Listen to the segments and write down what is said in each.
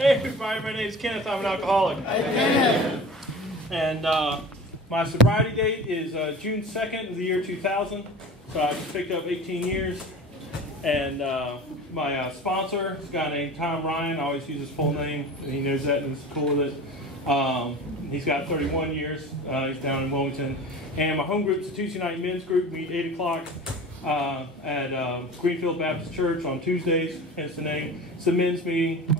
Hey everybody, my name is Kenneth. I'm an alcoholic. Hey, Kenneth. And my sobriety date is June 2nd of the year 2000. So I just picked up 18 years. And my sponsor is a guy named Tom Ryan. I always use his full name. He knows that and is cool with it. He's got 31 years. He's down in Wilmington. And my home group is a Tuesday night men's group. We meet 8 o'clock at Greenfield Baptist Church on Tuesdays. Hence the name. It's a men's meeting.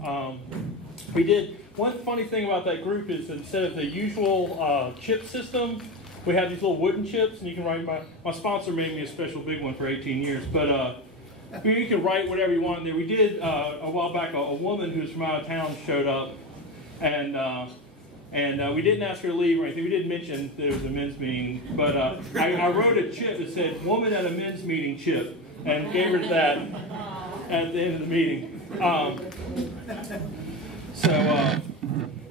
We did one funny thing about that group is that instead of the usual chip system, we have these little wooden chips, and you can write. My sponsor made me a special big one for 18 years, but you can write whatever you want there. We did a while back. A woman who was from out of town showed up, and we didn't ask her to leave or anything. We didn't mention that it was a men's meeting, but I wrote a chip that said "Woman at a Men's Meeting" chip, and gave her that at the end of the meeting.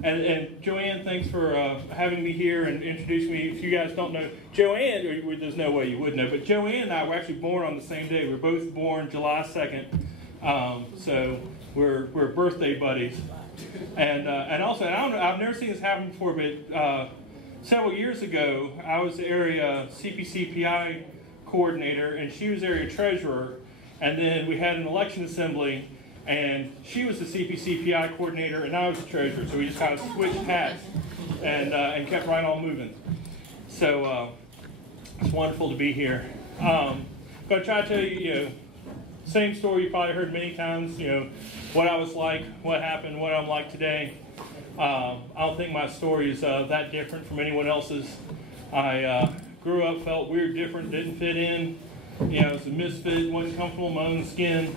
And Joanne, thanks for having me here and introducing me. If you guys don't know, Joanne, or there's no way you would know, but Joanne and I were actually born on the same day. We were both born July 2nd, so we're birthday buddies. And also, I don't know, I've never seen this happen before, but several years ago, I was the area CPC-PI coordinator, and she was area treasurer, and then we had an election assembly. And she was the CPC-PI coordinator, and I was the treasurer. So we just kind of switched hats and kept right on moving. So it's wonderful to be here. I'm going to try to tell you, same story you probably heard many times, what I was like, what happened, what I'm like today. I don't think my story is that different from anyone else's. I grew up, felt weird, different, didn't fit in. Was a misfit, wasn't comfortable in my own skin.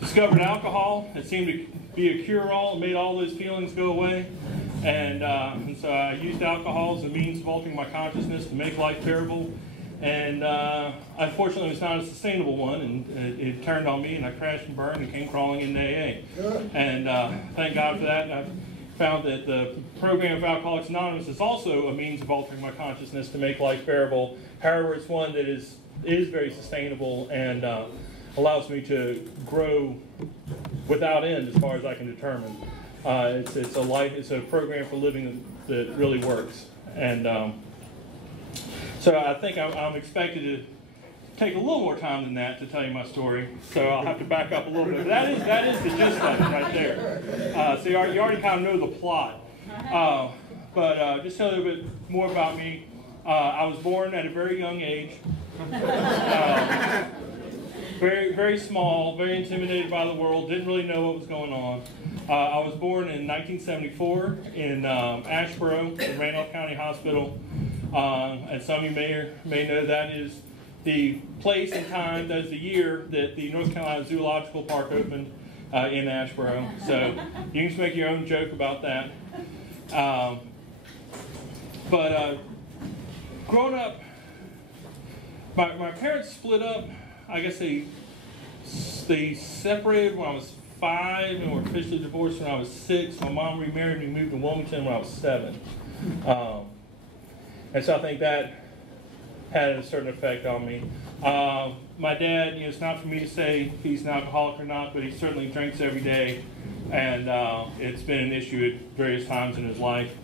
Discovered alcohol. It seemed to be a cure-all. It made all those feelings go away. And so I used alcohol as a means of altering my consciousness to make life bearable. And unfortunately, it was not a sustainable one. And it turned on me, and I crashed and burned and came crawling into AA. And thank God for that. And I've found that the program of Alcoholics Anonymous is also a means of altering my consciousness to make life bearable. However, it's one that is very sustainable and allows me to grow without end as far as I can determine. It's a program for living that really works. And so I think I'm expected to take a little more time than that to tell you my story. So I'll have to back up a little bit. But that is the gist of it right there. So you already kind of know the plot. But just tell you a little bit more about me. I was born at a very young age. Very, very small, very intimidated by the world, didn't really know what was going on. I was born in 1974 in Asheboro, in Randolph County Hospital. And some of you may know that is the place and time, that is the year that the North Carolina Zoological Park opened in Asheboro. So you can just make your own joke about that. But growing up, my parents split up. I guess they separated when I was 5 and were officially divorced when I was 6. My mom remarried and moved to Wilmington when I was 7. And so I think that had a certain effect on me. My dad, it's not for me to say if he's an alcoholic or not, but he certainly drinks every day. And it's been an issue at various times in his life.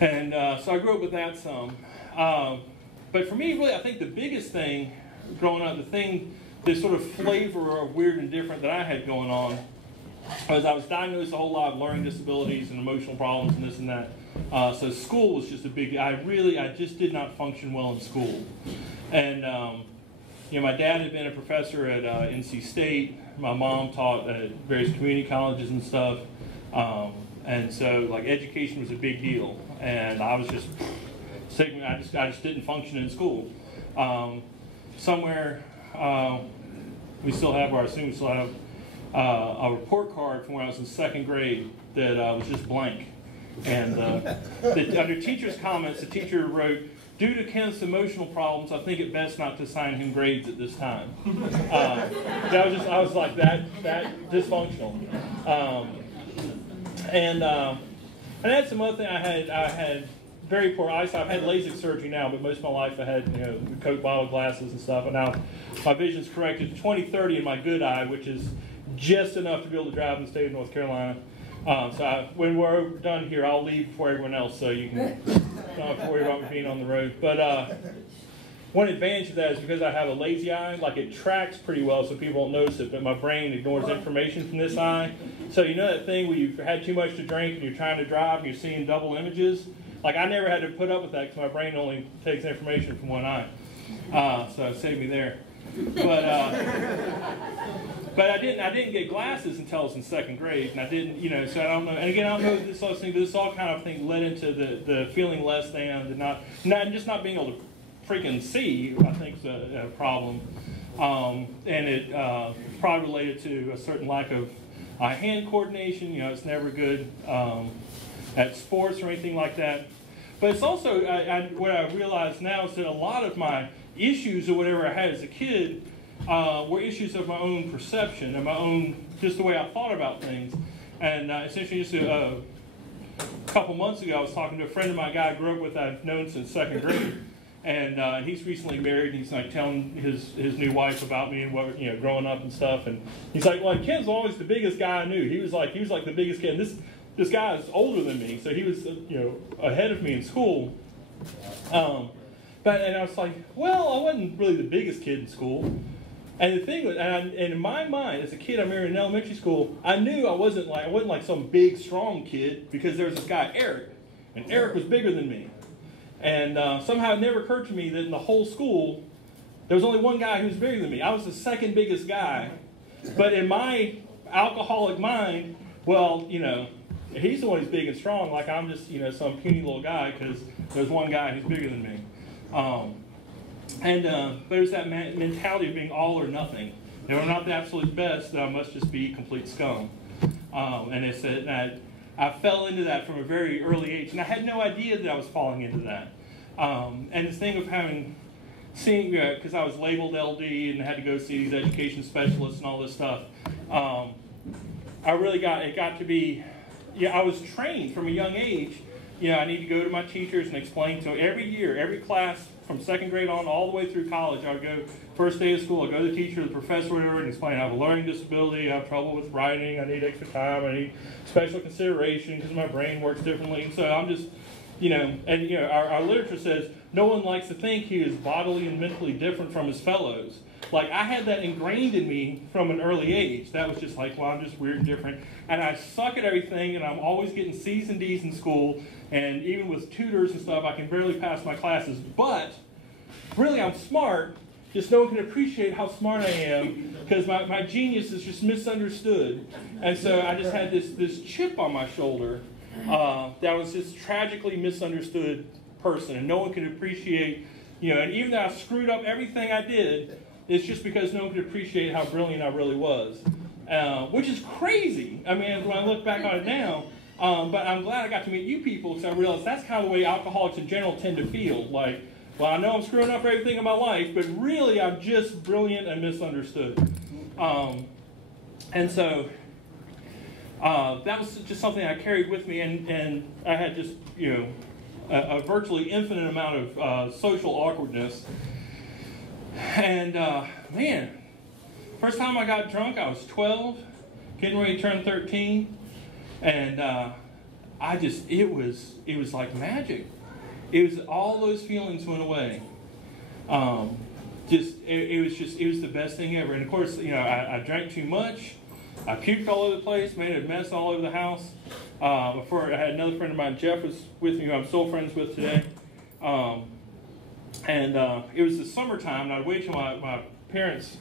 And so I grew up with that some. But for me, really, I think the biggest thing growing up, this sort of flavor of weird and different that I had going on was I was diagnosed with a whole lot of learning disabilities and emotional problems and this and that. So school was just a big, I just did not function well in school. And, my dad had been a professor at NC State. My mom taught at various community colleges and stuff. And so, education was a big deal. And I was just sick. I just didn't function in school. Somewhere we still have, or I assume we still have, a report card from when I was in 2nd grade that was just blank. And under teacher's comments, the teacher wrote, "Due to Kenneth's emotional problems, I think it best not to assign him grades at this time." I was like that dysfunctional. And I had some other thing. I had very poor eyesight. I've had LASIK surgery now, but most of my life I had Coke bottle glasses and stuff. And now my vision's corrected to 20/30 in my good eye, which is just enough to be able to drive in the state of North Carolina. When we're done here, I'll leave before everyone else, so you can don't have to worry about me being on the road. But one advantage of that is because I have a lazy eye, like it tracks pretty well so people don't notice it, but my brain ignores information from this eye. So you know that thing where you've had too much to drink and you're trying to drive and you're seeing double images? Like I never had to put up with that because my brain only takes information from one eye. So it saved me there. But I didn't get glasses until I was in second grade, and I didn't, so I don't know. And again, I don't know if this all kind of thing led into the feeling less than, just not being able to freaking see, I think is a problem. And it probably related to a certain lack of hand coordination. It's never good at sports or anything like that. But it's also, what I realize now is that a lot of my issues or whatever I had as a kid were issues of my own perception and my own, just the way I thought about things. And essentially just a couple months ago, I was talking to a friend of mine, a guy I grew up with, I've known since second grade. And he's recently married, and he's like telling his new wife about me and what, growing up and stuff. And he's like, well, Ken's always the biggest guy I knew. He was like the biggest kid. And this guy is older than me, so he was, ahead of me in school. And I was like, well, I wasn't really the biggest kid in school. And the thing was, and in my mind, as a kid, I remember in elementary school, I knew I wasn't like some big, strong kid because there was this guy, Eric, and Eric was bigger than me. And somehow it never occurred to me that in the whole school, there was only one guy who was bigger than me. I was the second biggest guy. But in my alcoholic mind, well, he's the one who's big and strong, like I'm just, some puny little guy because there's one guy who's bigger than me. But there's that mentality of being all or nothing. If I'm not the absolute best, then I must just be complete scum. And it's that I fell into that from a very early age, and I had no idea that I was falling into that. And this thing of seeing, because I was labeled LD and had to go see these education specialists and all this stuff, it got to be, I was trained from a young age. I need to go to my teachers and explain to every year, every class from second grade on all the way through college. I would go, first day of school, I'd go to the teacher, the professor, whatever, and explain I have a learning disability, I have trouble with writing, I need extra time, I need special consideration because my brain works differently. And so I'm just, our literature says no one likes to think he is bodily and mentally different from his fellows. Like, I had that ingrained in me from an early age. That was just like, well, I'm just weird and different. And I suck at everything, and I'm always getting C's and D's in school. And even with tutors and stuff, I can barely pass my classes. But, really, I'm smart. Just no one can appreciate how smart I am because my genius is just misunderstood. And so I just had this chip on my shoulder that was this tragically misunderstood person. And no one could appreciate, and even though I screwed up everything I did, it's just because no one could appreciate how brilliant I really was, which is crazy. I mean, when I look back on it now, but I'm glad I got to meet you people because I realized that's kind of the way alcoholics in general tend to feel. Like, well, I know I'm screwing up everything in my life, but really I'm just brilliant and misunderstood. And so that was just something I carried with me, and I had just, a virtually infinite amount of social awkwardness. And, man, first time I got drunk, I was 12, getting ready to turn 13, and it was like magic. It was, all those feelings went away. It was the best thing ever. And of course, I drank too much. I puked all over the place, made a mess all over the house. Before I had another friend of mine, Jeff, was with me, who I'm still friends with today. It was the summertime, and I'd wait till my parents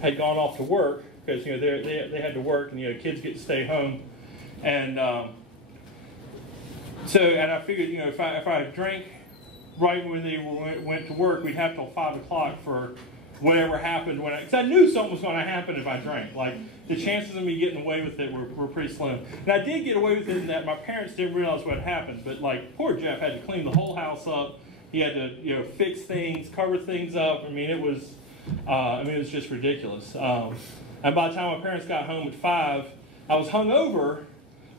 had gone off to work because they had to work, and kids get to stay home. And I figured if I drank right when they went to work, we'd have till 5 o'clock for whatever happened because I knew something was going to happen if I drank. Like, the chances of me getting away with it were pretty slim. And I did get away with it in that my parents didn't realize what happened. But like, poor Jeff had to clean the whole house up. He had to fix things, cover things up. I mean, it was just ridiculous. And by the time my parents got home at 5, I was hungover,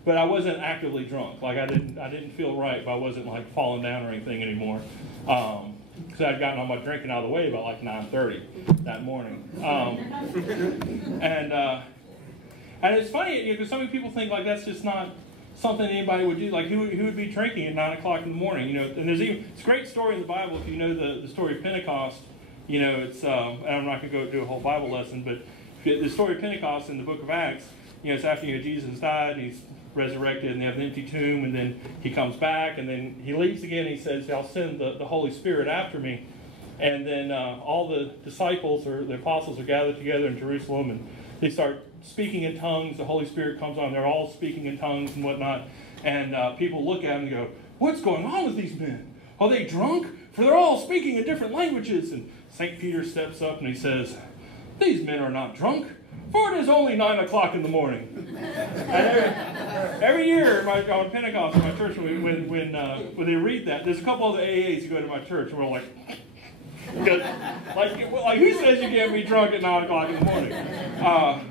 but I wasn't actively drunk. Like, I didn't feel right, but I wasn't like falling down or anything anymore. Because I'd gotten all my drinking out of the way about like 9:30 that morning. And it's funny, because so many people think like that's just not something anybody would do. Like who would be drinking at 9 o'clock in the morning? And it's a great story in the Bible if you know the story of Pentecost. It's and I'm not going to go do a whole Bible lesson, but the story of Pentecost in the book of Acts, it's after Jesus died, he's resurrected, and they have an empty tomb, and then he comes back, and then he leaves again, and he says, I'll send the Holy Spirit after me. And then all the disciples or the apostles are gathered together in Jerusalem, and they start speaking in tongues. The Holy Spirit comes on. They're all speaking in tongues and whatnot. And people look at them and go, what's going on with these men? Are they drunk? For they're all speaking in different languages. And St. Peter steps up and he says, these men are not drunk, for it is only 9 o'clock in the morning. And every year on Pentecost in my church, when they read that, there's a couple other AAs who go to my church, and we're like, like who says you can't be drunk at 9 o'clock in the morning?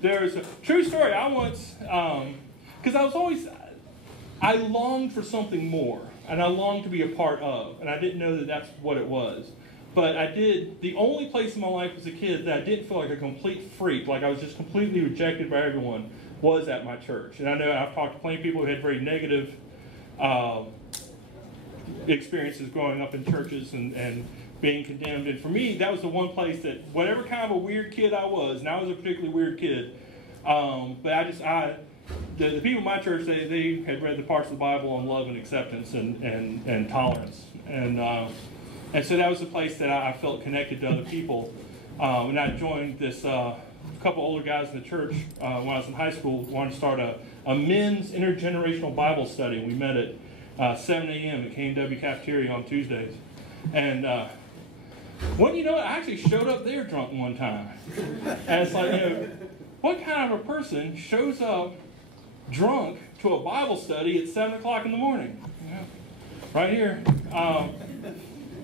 There's a true story. I once, because I longed for something more, and I longed to be a part of, and I didn't know that that's what it was. But the only place in my life as a kid that I didn't feel like a complete freak, like I was just completely rejected by everyone, was at my church. And I know I've talked to plenty of people who had very negative experiences growing up in churches and being condemned. And for me, that was the one place that, whatever kind of a weird kid I was, and I was a particularly weird kid, but the people in my church, they had read the parts of the Bible on love and acceptance and tolerance. And so that was the place that I felt connected to other people. And I joined this couple older guys in the church when I was in high school, wanted to start a men's intergenerational Bible study. We met at 7 a.m. at KW Cafeteria on Tuesdays. And when you know it, I actually showed up there drunk one time. And it's like, what kind of a person shows up drunk to a Bible study at 7 o'clock in the morning? Right here.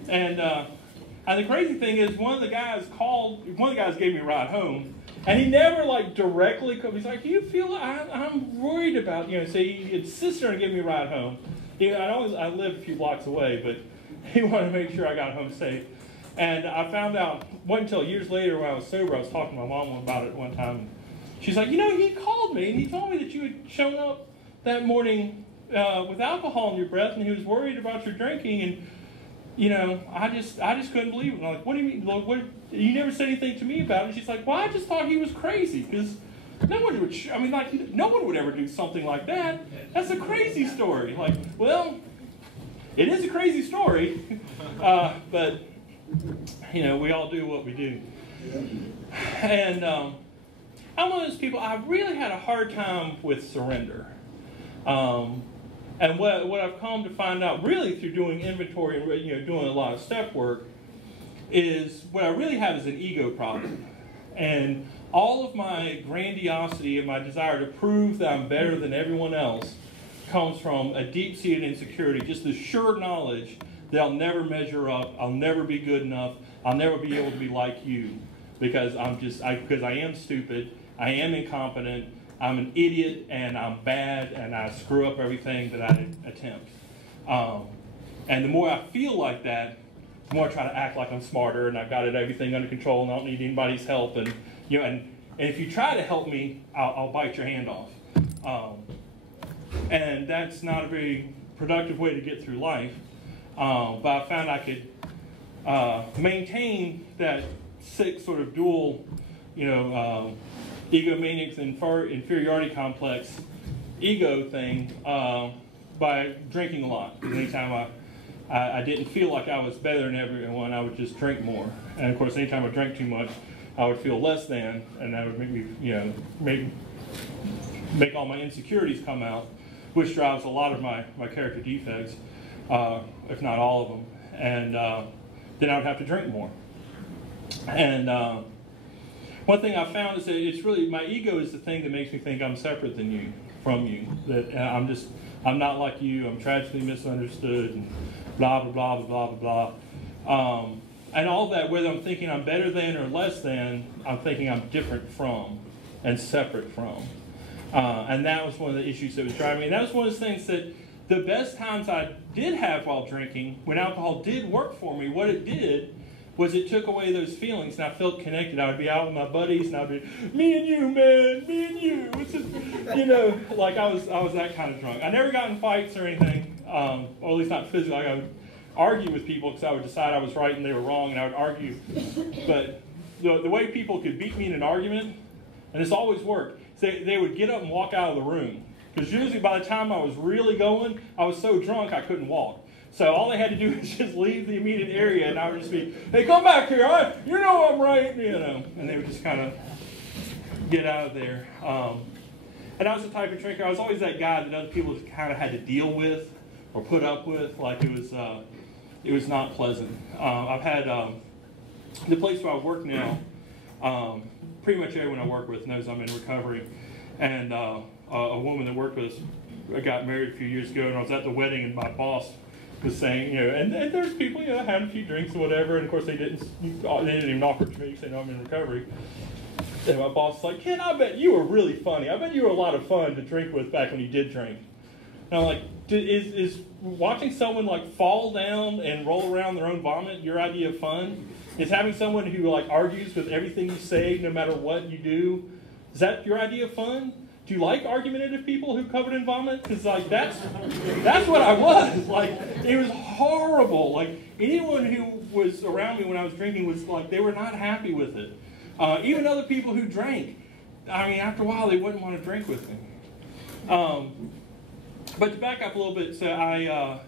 And the crazy thing is, one of the guys gave me a ride home, and he never directly called. He's like, "Do you feel I'm worried about so he insisted on giving me a ride home. I live a few blocks away, but he wanted to make sure I got home safe. And I found out, wasn't until years later when I was sober, I was talking to my mom about it one time. She's like, he called me and he told me that you had shown up that morning with alcohol in your breath, and he was worried about your drinking, and I just couldn't believe it. And I'm like, what do you mean? What? You never said anything to me about it. And she's like, well, I just thought he was crazy because no one would ever do something like that. That's a crazy story. Like, well, it is a crazy story, but we all do what we do. And I'm one of those people. I really had a hard time with surrender. And what I've come to find out, really through doing inventory and doing a lot of step work, is what I really have is an ego problem. And all of my grandiosity and my desire to prove that I'm better than everyone else comes from a deep-seated insecurity, just the sure knowledge that I'll never measure up, I'll never be good enough, I'll never be able to be like you, because because I am stupid, I am incompetent, I'm an idiot, and I'm bad, and I screw up everything that I attempt. And the more I feel like that, the more I try to act like I'm smarter, and I've got everything under control, and I don't need anybody's help. And and if you try to help me, I'll bite your hand off. And that's not a very productive way to get through life. But I found I could maintain that sick sort of dual, egomaniacs and inferiority complex ego thing by drinking a lot. Anytime I didn't feel like I was better than everyone, I would just drink more. And of course, anytime I drank too much, I would feel less than, and that would make me, make all my insecurities come out, which drives a lot of my character defects, if not all of them. And then I would have to drink more. And one thing I found is that it's really, my ego is the thing that makes me think I'm separate from you. That I'm not like you, I'm tragically misunderstood, and blah, blah, blah, blah, blah, blah. And all that, whether I'm thinking I'm better than or less than, I'm thinking I'm different from and separate from. And that was one of the issues that was driving me. And that was one of the things that the best times I did have while drinking, when alcohol did work for me, what it did was it took away those feelings, and I felt connected. I would be out with my buddies, and I'd be, me and you, man, me and you. It's just, you know, like I was that kind of drunk. I never got in fights or anything, or at least not physically. Like I would argue with people because I would decide I was right and they were wrong, and I would argue. But the way people could beat me in an argument, and this always worked, they would get up and walk out of the room. Because usually by the time I was really going, I was so drunk I couldn't walk. So all they had to do was just leave the immediate area, and I would just be, hey, come back here, you know I'm right, you know. And they would just kind of get out of there. And I was the type of drinker, I was always that guy that other people kind of had to deal with or put up with, like it was not pleasant. I've had, the place where I work now, pretty much everyone I work with knows I'm in recovery. And a woman that worked with us, I got married a few years ago, and I was at the wedding, and my boss was saying, you know, and there's people, you know, having a few drinks or whatever, and of course they didn't even offer to me, saying, no, I'm in recovery. And my boss was like, Ken, I bet you were really funny. I bet you were a lot of fun to drink with back when you did drink. And I'm like, is watching someone like fall down and roll around their own vomit your idea of fun? Is having someone who like argues with everything you say, no matter what you do, is that your idea of fun? Do you like argumentative people who covered in vomit? Because like that's what I was. Like it was horrible. Like anyone who was around me when I was drinking was like they were not happy with it. Even other people who drank. I mean, after a while they wouldn't want to drink with me. But to back up a little bit, so I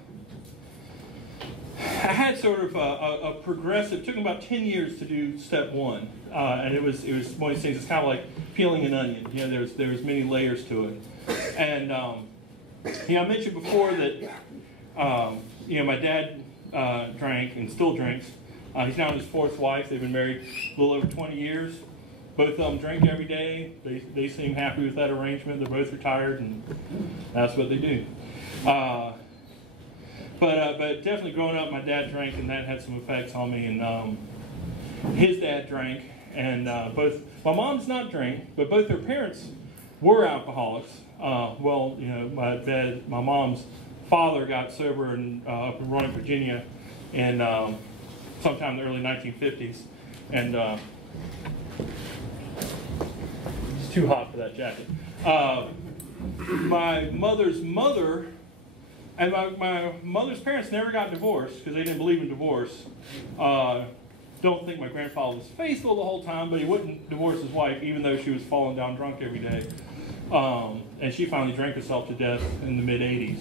had sort of a progressive. It took about 10 years to do step one, and it was one of these things. It's kind of like peeling an onion. You know, there's many layers to it. And you know, I mentioned before that you know, my dad drank and still drinks. He's now on his fourth wife. They've been married a little over 20 years. Both of them drink every day. They seem happy with that arrangement. They're both retired, and that's what they do. But definitely growing up, my dad drank, and that had some effects on me. And his dad drank, and both my mom's not drink, but both their parents were alcoholics. Well, you know, my mom's father got sober and up in Roanoke, Virginia, in sometime in the early 1950s, and it's too hot for that jacket. My mother's mother. And my mother's parents never got divorced because they didn't believe in divorce. Don't think my grandfather was faithful the whole time, but he wouldn't divorce his wife even though she was falling down drunk every day. And she finally drank herself to death in the mid-'80s.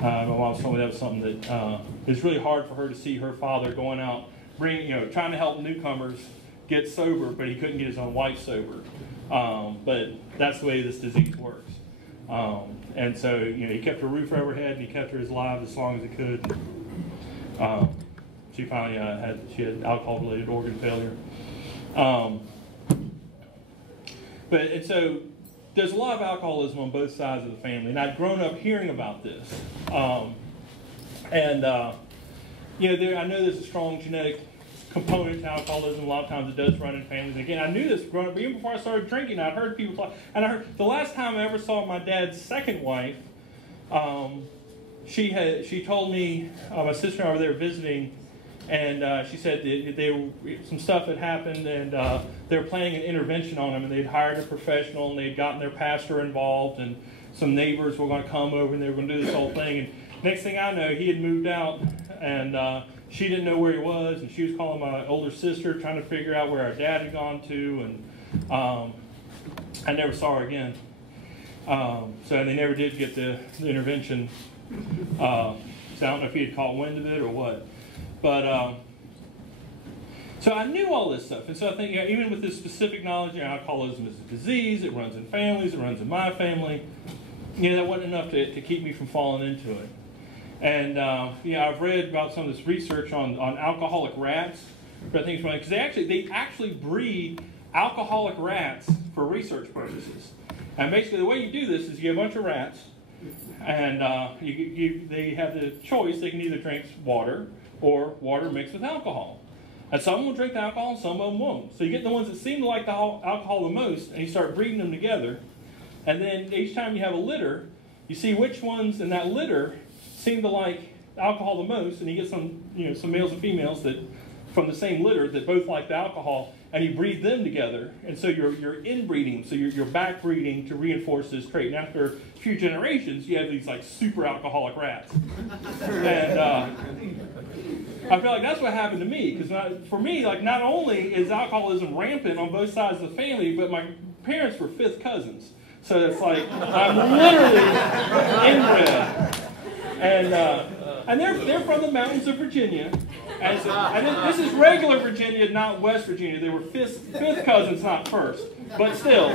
My mom told me that was something that it's really hard for her to see her father going out, trying to help newcomers get sober, but he couldn't get his own wife sober. But that's the way this disease works. And so, you know, he kept her roof over her head, and he kept her alive as long as he could. She finally had alcohol-related organ failure. And so there's a lot of alcoholism on both sides of the family, and I'd grown up hearing about this. You know, I know there's a strong genetic component to alcoholism. A lot of times it does run in families. And again, I knew this growing up. Even before I started drinking, I'd heard people talk. And I heard the last time I ever saw my dad's second wife, she told me, my sister and I were there visiting, and she said that some stuff had happened, and they were planning an intervention on him, and they'd hired a professional, and they'd gotten their pastor involved, and some neighbors were going to come over, and they were going to do this whole thing. And next thing I know, he had moved out, and she didn't know where he was, and she was calling my older sister, trying to figure out where our dad had gone to, and I never saw her again. So they never did get the intervention. So I don't know if he had caught wind of it or what. But so I knew all this stuff, and so I think, you know, even with this specific knowledge, alcoholism is a disease. It runs in families. It runs in my family. You know, that wasn't enough to keep me from falling into it. And I've read about some of this research on alcoholic rats. But I think it's funny because they actually breed alcoholic rats for research purposes. And basically, the way you do this is you get a bunch of rats, and they have the choice. They can either drink water or water mixed with alcohol. And some will drink the alcohol, and some of them won't. So you get the ones that seem to like the alcohol the most, and you start breeding them together. And then each time you have a litter, you see which ones in that litter seem to like alcohol the most, and you get some males and females that from the same litter that both liked alcohol, and you breed them together. And so you're inbreeding, so you're back breeding to reinforce this trait. And after a few generations, you have these like super alcoholic rats. And I feel like that's what happened to me, because for me, like, not only is alcoholism rampant on both sides of the family, but my parents were fifth cousins. So it's like I'm literally inbred. And they're from the mountains of Virginia. And this is regular Virginia, not West Virginia. They were fifth cousins, not first. But still.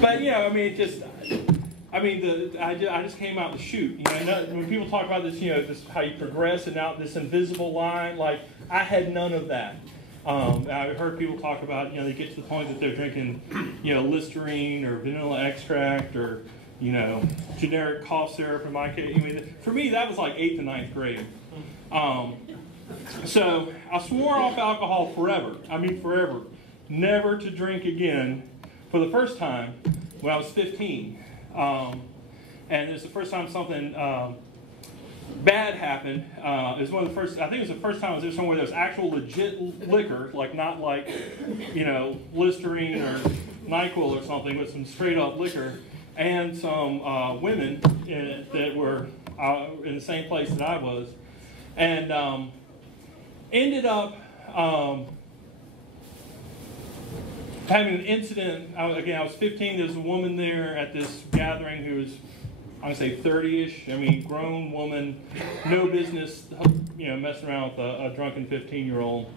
But, you know, I mean, I just came out the chute. You know, when people talk about this, you know, this, how you progress and out this invisible line, like, I had none of that. I've heard people talk about, you know, they get to the point that they're drinking, you know, Listerine or vanilla extract or, you know, generic cough syrup in my case. I mean, for me, that was like 8th and 9th grade. So I swore off alcohol forever. I mean, forever. Never to drink again for the first time when I was 15. And it's the first time something bad happened. It was one of the first, I think it was the first time I was there somewhere there was actual legit liquor, like not like, you know, Listerine or NyQuil or something, but some straight up liquor, and some women that were in the same place that I was, and ended up having an incident. Again, I was 15. There was a woman there at this gathering who was, I'm going to say 30-ish. I mean, grown woman, no business, you know, messing around with a drunken 15-year-old.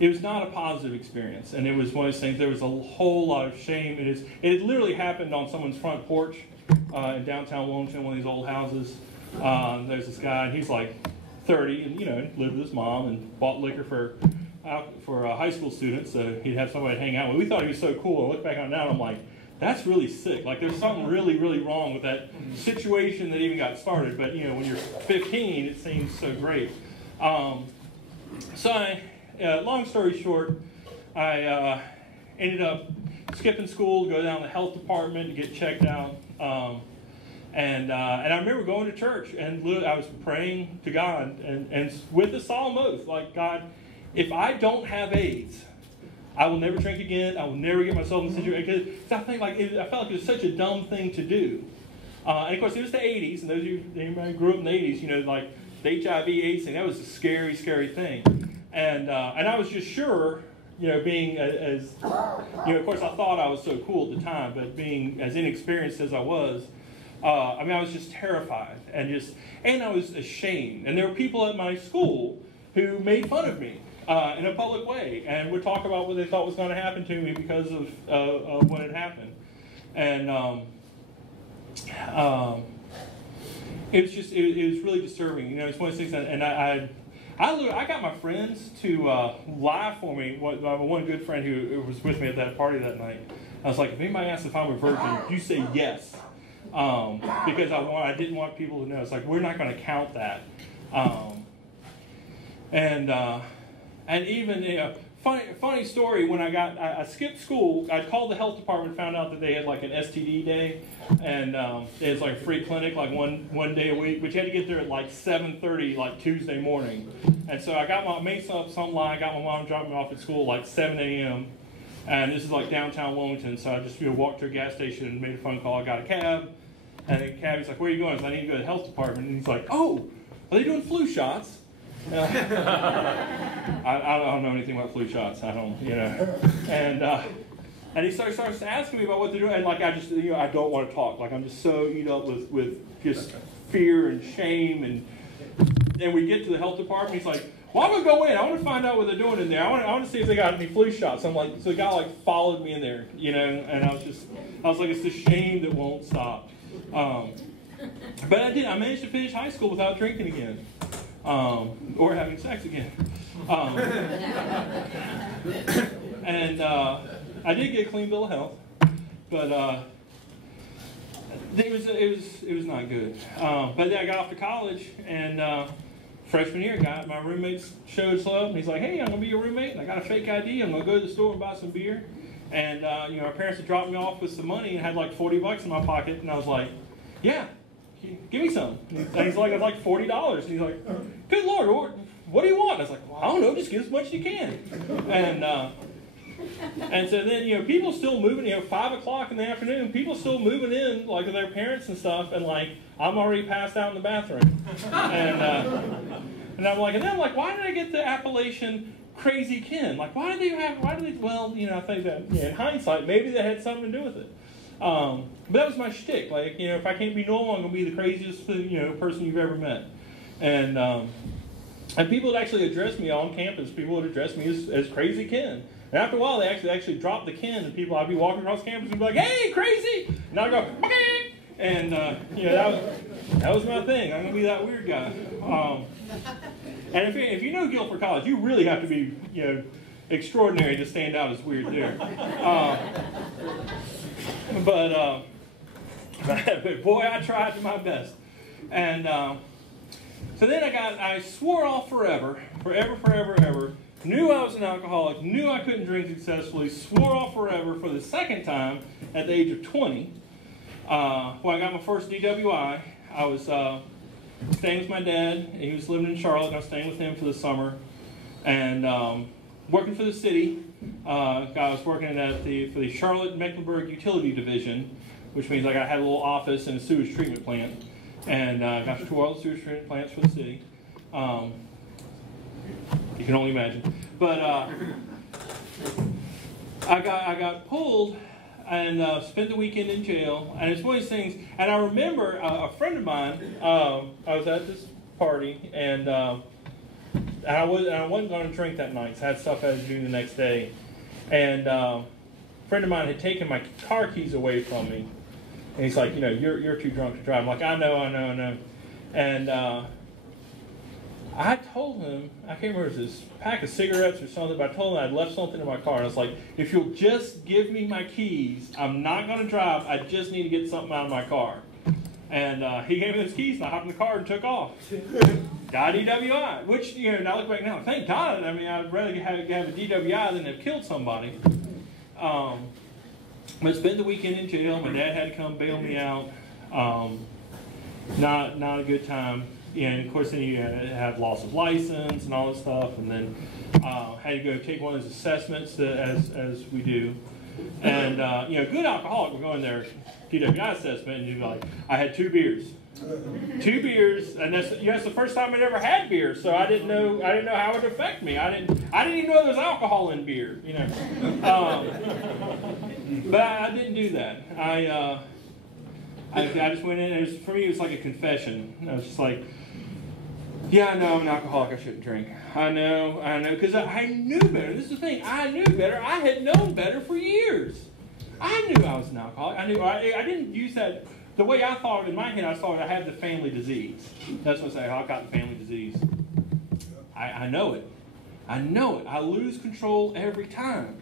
It was not a positive experience. And it was one of those things, there was a whole lot of shame. It literally happened on someone's front porch in downtown Wilmington, one of these old houses. There's this guy, and he's like 30, and, you know, lived with his mom and bought liquor for high school students, so he'd have somebody to hang out with. We thought he was so cool. I look back on it now, and I'm like, that's really sick. Like, there's something really, really wrong with that situation that even got started. But, you know, when you're 15, it seems so great. Long story short, I ended up skipping school to go down to the health department to get checked out. And I remember going to church, and I was praying to God, and with a solemn oath, like, God, if I don't have AIDS, I will never drink again. I will never get myself in a situation. Because I think, I felt like it was such a dumb thing to do. And of course, it was the 80s, and those of you who grew up in the 80s, you know, like the HIV/AIDS thing, that was a scary, scary thing. And I was just sure, you know, being as, you know, of course, I thought I was so cool at the time, but being as inexperienced as I was, I was just terrified, and I was ashamed. And there were people at my school who made fun of me in a public way, and would talk about what they thought was going to happen to me because of what had happened. And it was really disturbing. You know, it's one of those things, and I got my friends to lie for me. One good friend who was with me at that party that night, I was like, if anybody asks if I'm a virgin, you say yes. Because I didn't want people to know. It's like, we're not going to count that. And even, you know, funny story, when I skipped school, I called the health department, found out that they had like an STD day, and it was like a free clinic, like one day a week, but you had to get there at like 7:30, like Tuesday morning. And so I made some lie, got my mom to drop me off at school like 7 a.m., and this is like downtown Wilmington, so I just, you know, walked to a gas station and made a phone call. I got a cab, and the cabbie's like, where are you going? I said, I need to go to the health department. And he's like, oh, are they doing flu shots? I don't know anything about flu shots. I don't, you know. And he starts asking me about what they're doing, and like, I just, you know, I don't want to talk. Like, I'm just so eat up with just fear and shame, and we get to the health department. He's like, well, I'm gonna go in. I want to find out what they're doing in there. I want to see if they got any flu shots. I'm like, so the guy like followed me in there, you know, and I was like, it's the shame that won't stop. But I did. I managed to finish high school without drinking again, or having sex again. And I did get a clean bill of health, but it was not good. But then I got off to college, and freshman year, my roommates showed us up, and he's like, hey, I'm going to be your roommate, and I got a fake ID. I'm going to go to the store and buy some beer. And, you know, my parents had dropped me off with some money and had like $40 in my pocket, and I was like, yeah, give me some. And he's like, it's like $40. And he's like, good Lord, what do you want? I was like, well, I don't know, just give as much as you can. And so then, people still moving, 5 o'clock in the afternoon, people still moving in, like with their parents and stuff, and like, I'm already passed out in the bathroom. And I'm like, why did I get the appellation Crazy Ken? Like, well, I think that, in hindsight, maybe that had something to do with it. But that was my shtick. Like, if I can't be normal, I'm going to be the craziest, person you've ever met. And people would actually address me on campus. People would address me as Crazy Ken. And after a while, they actually dropped the Ken, and I'd be walking across campus and be like, hey, crazy! And I'd go, okay! And, that was my thing. I'm going to be that weird guy. And if you know Guilford College, you really have to be, extraordinary to stand out as weird there. But boy, I tried my best. And so then I swore off forever. Knew I was an alcoholic, knew I couldn't drink successfully, swore off forever for the second time at the age of 20. When I got my first DWI, I was staying with my dad. He was living in Charlotte, and I was staying with him for the summer. And working for the city, I was working for the Charlotte-Mecklenburg Utility Division, which means I had a little office and a sewage treatment plant. And got to tour all the sewage treatment plants for the city. You can only imagine. But I got pulled and spent the weekend in jail. And it's one of these things. And I remember a friend of mine. I was at this party, and I wasn't going to drink that night. So I had stuff I had to do the next day. And a friend of mine had taken my car keys away from me. And he's like, you're too drunk to drive. I'm like, I know. And I told him, I can't remember if it was this pack of cigarettes or something, but I told him I'd left something in my car. And I was like, if you'll just give me my keys, I'm not going to drive. I just need to get something out of my car. And he gave me those keys, and I hopped in the car and took off. Got a DWI, which, now look back now, thank God. I mean, I'd rather have a DWI than have killed somebody. But spent the weekend in jail. My dad had to come bail me out. Not a good time. And of course, then you have loss of license and all this stuff, and then had to go take one of those assessments as we do. And good alcoholic will go in there, DWI assessment, and you're like, I had 2 beers, and that's the first time I'd ever had beer, so I didn't know how it would affect me. I didn't even know there was alcohol in beer, But I didn't do that. I just went in, and for me, it was like a confession. I was just like, yeah, I know I'm an alcoholic. I shouldn't drink. I know, because I knew better. This is the thing. I knew better. I had known better for years. I knew I was an alcoholic. I knew. I didn't use that. The way I thought in my head, I thought I had the family disease. That's what I say. I've got the family disease. I know it. I lose control every time.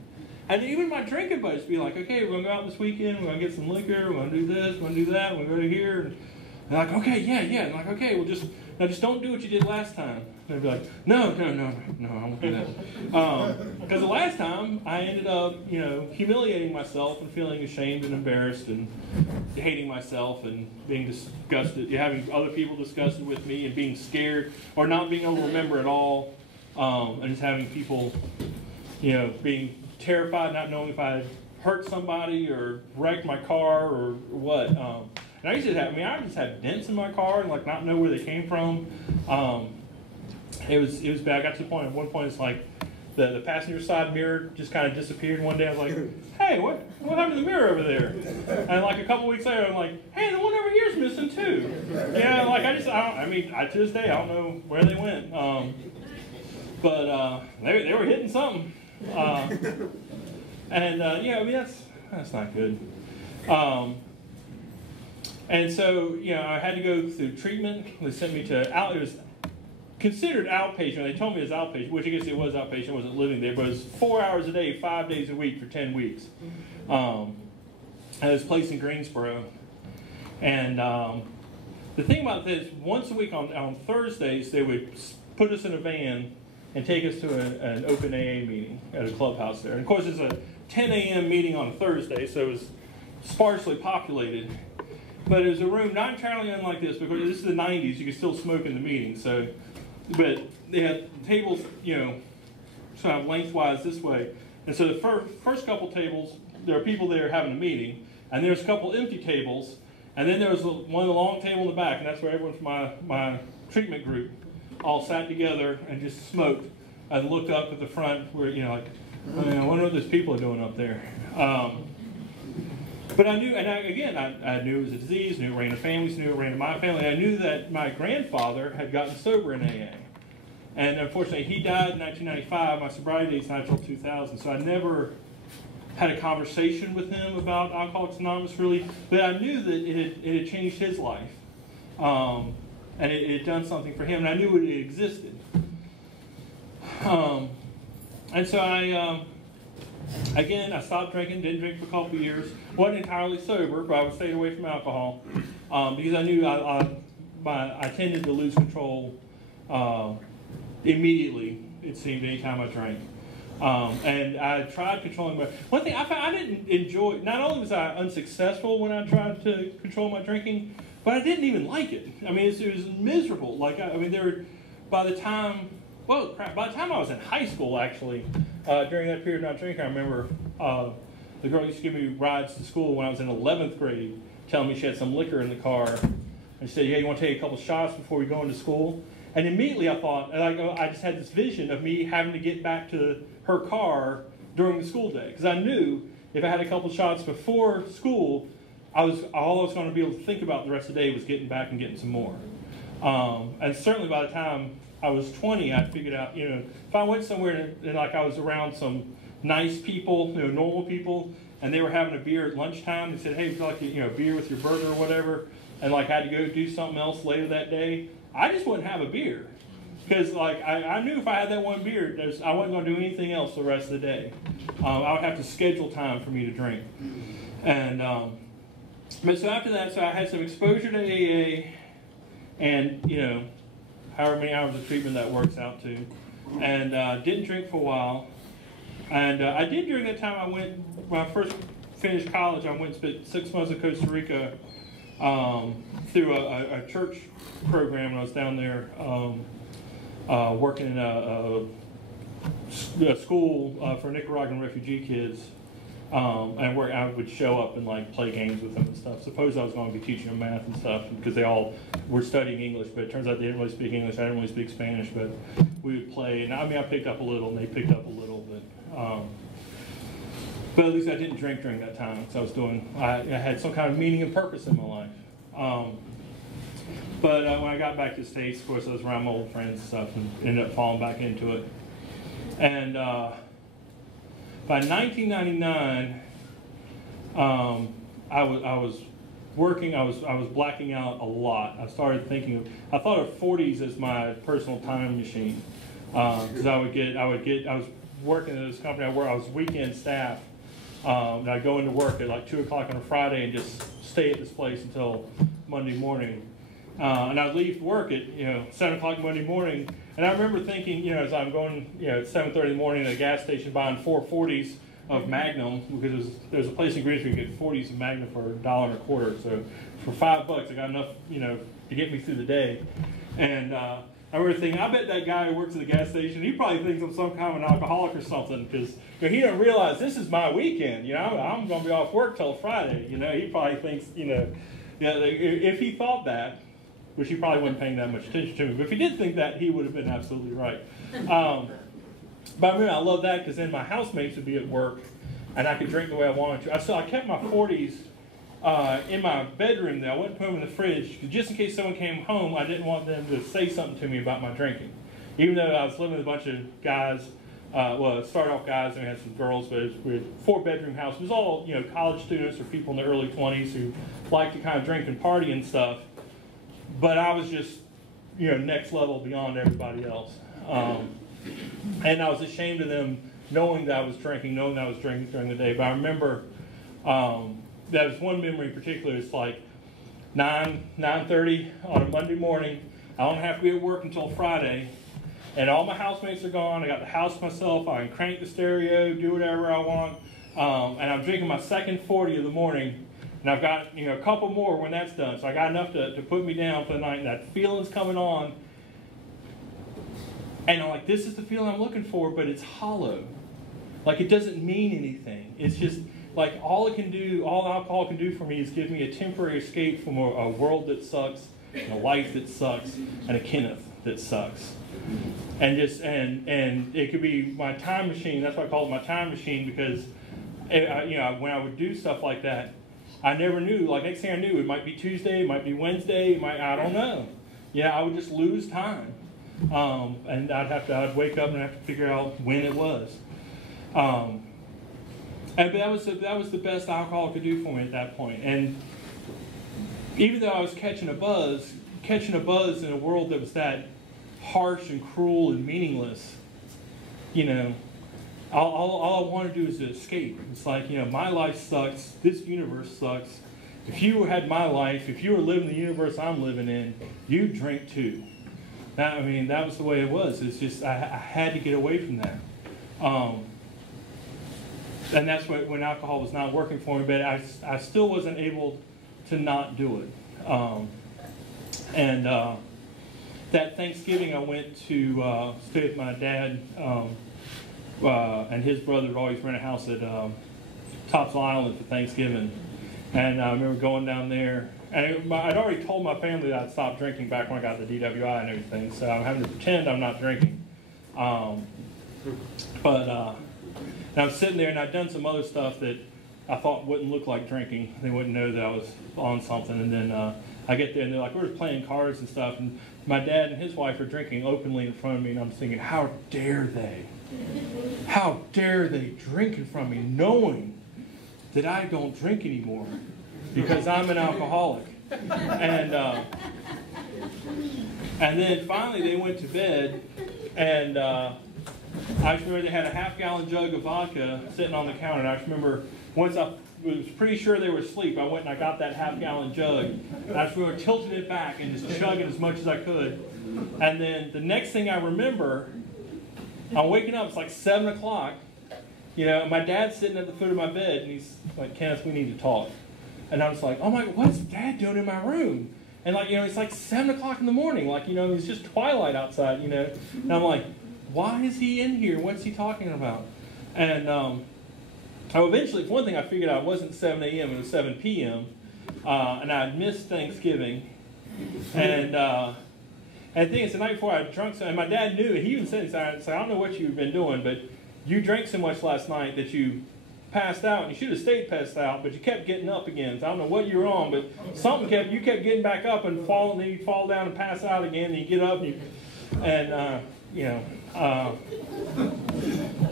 And even my drinking buddies be like, okay, we're going to go out this weekend, we're going to get some liquor, we're going to do this, we're going to do that, we're going to go to here. And they're like, okay, yeah. And I'm like, okay, well, just don't do what you did last time. And they'd be like, no, I won't do that. Because the last time, I ended up, humiliating myself and feeling ashamed and embarrassed and hating myself and being disgusted, having other people disgusted with me and being scared or not being able to remember at all, and just having people, being terrified, not knowing if I had hurt somebody or wrecked my car or what. And I used to I just had dents in my car and not know where they came from. It was bad. I got to the point, at one point, it's like the passenger side mirror just kind of disappeared. One day I was like, hey, what happened to the mirror over there? And a couple weeks later, I'm like, hey, the one over here's missing too. To this day, I don't know where they went. But they were hitting something. That's not good. And so, I had to go through treatment. They sent me to it was considered outpatient. They told me it was outpatient, which I guess it was outpatient. I wasn't living there, but it was 4 hours a day, 5 days a week for 10 weeks. And it was placed in Greensboro. And the thing about this, once a week on Thursdays, they would put us in a van and take us to an open AA meeting at a clubhouse there. And of course, it's a 10 a.m. meeting on a Thursday, so it was sparsely populated. But it was a room not entirely unlike this, because this is the 90s. You could still smoke in the meeting. So, but they had tables, sort of lengthwise this way. And so the first couple tables, there are people there having a meeting, and there's a couple empty tables, and then there was one long table in the back, and that's where everyone from my treatment group all sat together and just smoked and looked up at the front where, I wonder what those people are doing up there. But I knew, and I knew it was a disease, knew it ran in families, knew it ran in my family. I knew that my grandfather had gotten sober in AA. And unfortunately, he died in 1995. My sobriety date's not until 2000. So I never had a conversation with him about Alcoholics Anonymous, really. But I knew that it had changed his life. And it had done something for him. And I knew it existed. And so I stopped drinking, didn't drink for a couple of years. Wasn't entirely sober, but I was staying away from alcohol because I knew I tended to lose control immediately, it seemed, anytime I drank. And I tried controlling one thing I found I didn't enjoy, not only was I unsuccessful when I tried to control my drinking, but I didn't even like it. I mean, it was miserable. By the time I was in high school, actually, during that period of not drinking, I remember the girl used to give me rides to school when I was in 11th grade, telling me she had some liquor in the car. And she said, "Yeah, you want to take a couple shots before we go into school?" And immediately I thought, I just had this vision of me having to get back to her car during the school day. Because I knew if I had a couple shots before school, all I was going to be able to think about the rest of the day was getting back and getting some more. And certainly by the time I was 20, I figured out, if I went somewhere and I was around some nice people, normal people, and they were having a beer at lunchtime, and said, "Hey, would you like a beer with your burger or whatever?" And I had to go do something else later that day, I just wouldn't have a beer. Because I knew if I had that one beer, I wasn't going to do anything else the rest of the day. I would have to schedule time for me to drink. And but so after that, I had some exposure to AA, and however many hours of treatment that works out to, and didn't drink for a while. And I did during that time. When I first finished college, I went and spent 6 months in Costa Rica through a church program. And I was down there working in a school for Nicaraguan refugee kids. And where I would show up and play games with them and stuff. Suppose I was going to be teaching them math and stuff because they all were studying English, but it turns out they didn't really speak English. I didn't really speak Spanish, but we would play. And I picked up a little, and they picked up a little, but at least I didn't drink during that time. So I had some kind of meaning and purpose in my life. But when I got back to the States, of course, I was around my old friends and stuff, and ended up falling back into it. And by 1999, I was working. I was blacking out a lot. I started I thought of 40s as my personal time machine, because I was working at this company I was weekend staff, and I'd go into work at 2 o'clock on a Friday and just stay at this place until Monday morning, and I'd leave work at 7 o'clock Monday morning. And I remember thinking, as I'm going, at 7:30 in the morning at a gas station buying 4 40s of Magnum, because there's a place in Greece where you get 40s of Magnum for $1.25. So for $5, I got enough, to get me through the day. And I remember thinking, I bet that guy who works at the gas station, he probably thinks I'm some kind of an alcoholic or something, because he doesn't realize this is my weekend. I'm going to be off work till Friday. He probably thinks, if he thought that, which he probably wasn't paying that much attention to me. But if he did think that, he would have been absolutely right. But I love that because then my housemates would be at work, and I could drink the way I wanted to. So I kept my 40s in my bedroom there. I wouldn't put them in the fridge, because just in case someone came home, I didn't want them to say something to me about my drinking. Even though I was living with a bunch of guys, it started off guys, and we had some girls, but we had a 4-bedroom house. It was all college students or people in their early 20s who liked to kind of drink and party and stuff. But I was just, next level beyond everybody else. And I was ashamed of them knowing that I was drinking during the day. But I remember that was one memory in particular. It's 9:30 on a Monday morning. I don't have to be at work until Friday. And all my housemates are gone. I got the house myself. I can crank the stereo, do whatever I want. And I'm drinking my second 40 of the morning. And I've got, a couple more when that's done. So I got enough to put me down for the night, and that feeling's coming on. And I'm like, this is the feeling I'm looking for, but it's hollow. Like, it doesn't mean anything. It's just, like, all alcohol can do for me is give me a temporary escape from a world that sucks, and a life that sucks, and a Kenneth that sucks. And it could be my time machine. That's why I call it my time machine, because, when I would do stuff like that, I never knew. Like, next thing I knew, it might be Tuesday, it might be Wednesday, I don't know. I would just lose time. And I'd wake up and have to figure out when it was. But that was the best alcohol could do for me at that point. And even though I was catching a buzz in a world that was that harsh and cruel and meaningless, all I want to do is to escape. It's like, my life sucks. This universe sucks. If you had my life, if you were living the universe I'm living in, you'd drink too. That was the way it was. It's just, I had to get away from that. And that's when alcohol was not working for me, but I still wasn't able to not do it. That Thanksgiving I went to stay with my dad, and his brother would always rent a house at Topsail Island for Thanksgiving. And I remember going down there, and I'd already told my family that I'd stopped drinking back when I got the DWI and everything, so I'm having to pretend I'm not drinking. And I was sitting there, and I'd done some other stuff that I thought wouldn't look like drinking. They wouldn't know that I was on something. And then I get there, and they're like, we're just playing cards and stuff. And my dad and his wife are drinking openly in front of me, and I'm thinking, how dare they? How dare they drink in front of me, knowing that I don't drink anymore because I'm an alcoholic. And then finally they went to bed, and I just remember they had a half-gallon jug of vodka sitting on the counter. And I just remember once I was pretty sure they were asleep, I went and I got that half-gallon jug. And I just remember tilting it back and just chugging as much as I could. And then the next thing I remember, I'm waking up, it's like 7 o'clock. My dad's sitting at the foot of my bed, and he's like, Kenneth, we need to talk. And I was like, oh my, what's Dad doing in my room? And it's like 7 o'clock in the morning. It's just twilight outside, And I'm like, why is he in here? What's he talking about? And eventually, one thing I figured out, it wasn't 7 a.m., it was 7 p.m. And I had missed Thanksgiving. And the thing is, the night before I had drunk, and my dad knew, and he even said, I don't know what you've been doing, but you drank so much last night that you passed out, and you should have stayed passed out, but you kept getting up again. So I don't know what you were on, but you kept getting back up and falling, then you fall down and pass out again, and you get up,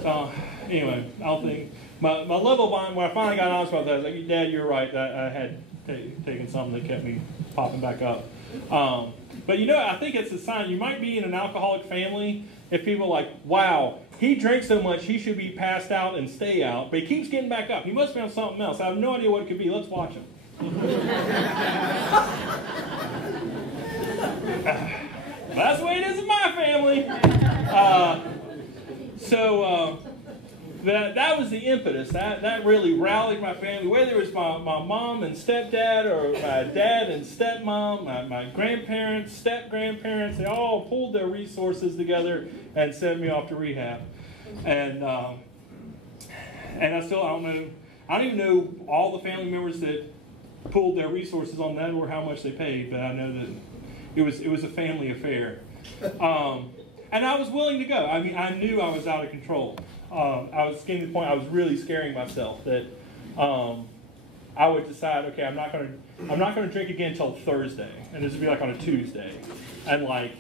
so anyway, I'll think my level of wine, when I finally got honest about that, I was like, Dad, you're right. I had taken something that kept me popping back up. But I think it's a sign. You might be in an alcoholic family if people are like, wow, he drinks so much he should be passed out and stay out, but he keeps getting back up. He must be on something else. I have no idea what it could be. Let's watch him. That's the way it is in my family. That was the impetus. That really rallied my family, whether it was my mom and stepdad or my dad and stepmom, my grandparents, step-grandparents. They all pulled their resources together and sent me off to rehab. And I don't even know all the family members that pulled their resources on that or how much they paid, but I know that it was a family affair. And I was willing to go. I knew I was out of control. I was getting to the point I was really scaring myself that I would decide, okay, I'm not going to drink again until Thursday, and this would be like on a Tuesday, and I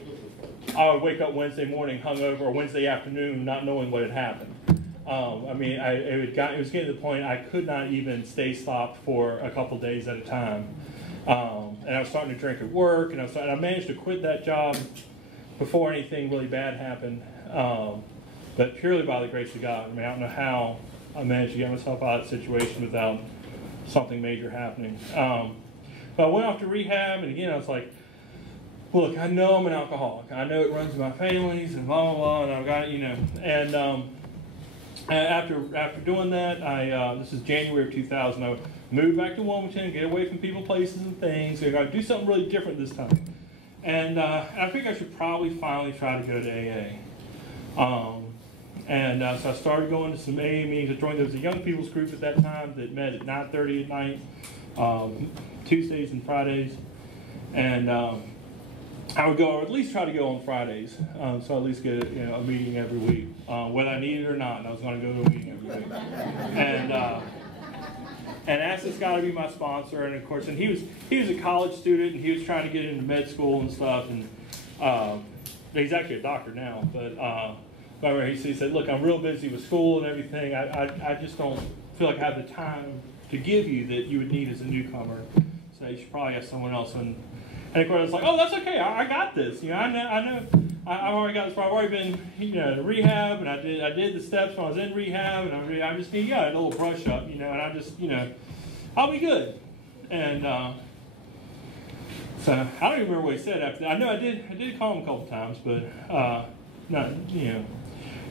would wake up Wednesday morning hungover or Wednesday afternoon not knowing what had happened. It was getting to the point I could not even stay stopped for a couple days at a time, and I was starting to drink at work, and I managed to quit that job before anything really bad happened. But purely by the grace of God. I don't know how I managed to get myself out of that situation without something major happening. But I went off to rehab, and again, I was like, look, I know I'm an alcoholic. I know it runs in my families, and blah, blah, blah, and I've got, after doing that, this is January of 2000. I moved back to Wilmington, get away from people, places, and things. So I got to do something really different this time. And I think I should probably finally try to go to AA. So I started going to some AA meetings. I joined, there was a young people's group at that time that met at 9:30 at night, Tuesdays and Fridays. And I would at least try to go on Fridays, so I at least get a meeting every week, whether I needed it or not. I was going to go to a meeting every week, and asked this guy to be my sponsor. And of course, he was a college student, and he was trying to get into med school and stuff. And he's actually a doctor now, but he said, "Look, I'm real busy with school and everything. I just don't feel like I have the time to give you that you would need as a newcomer. So you should probably have someone else." And of course, it's like, "Oh, that's okay. I got this. I know. I've already got this. I've already been, to rehab, and I did the steps when I was in rehab, and I just need a little brush up, and I just, I'll be good." And so I don't even remember what he said after that. I know I did call him a couple times, but not,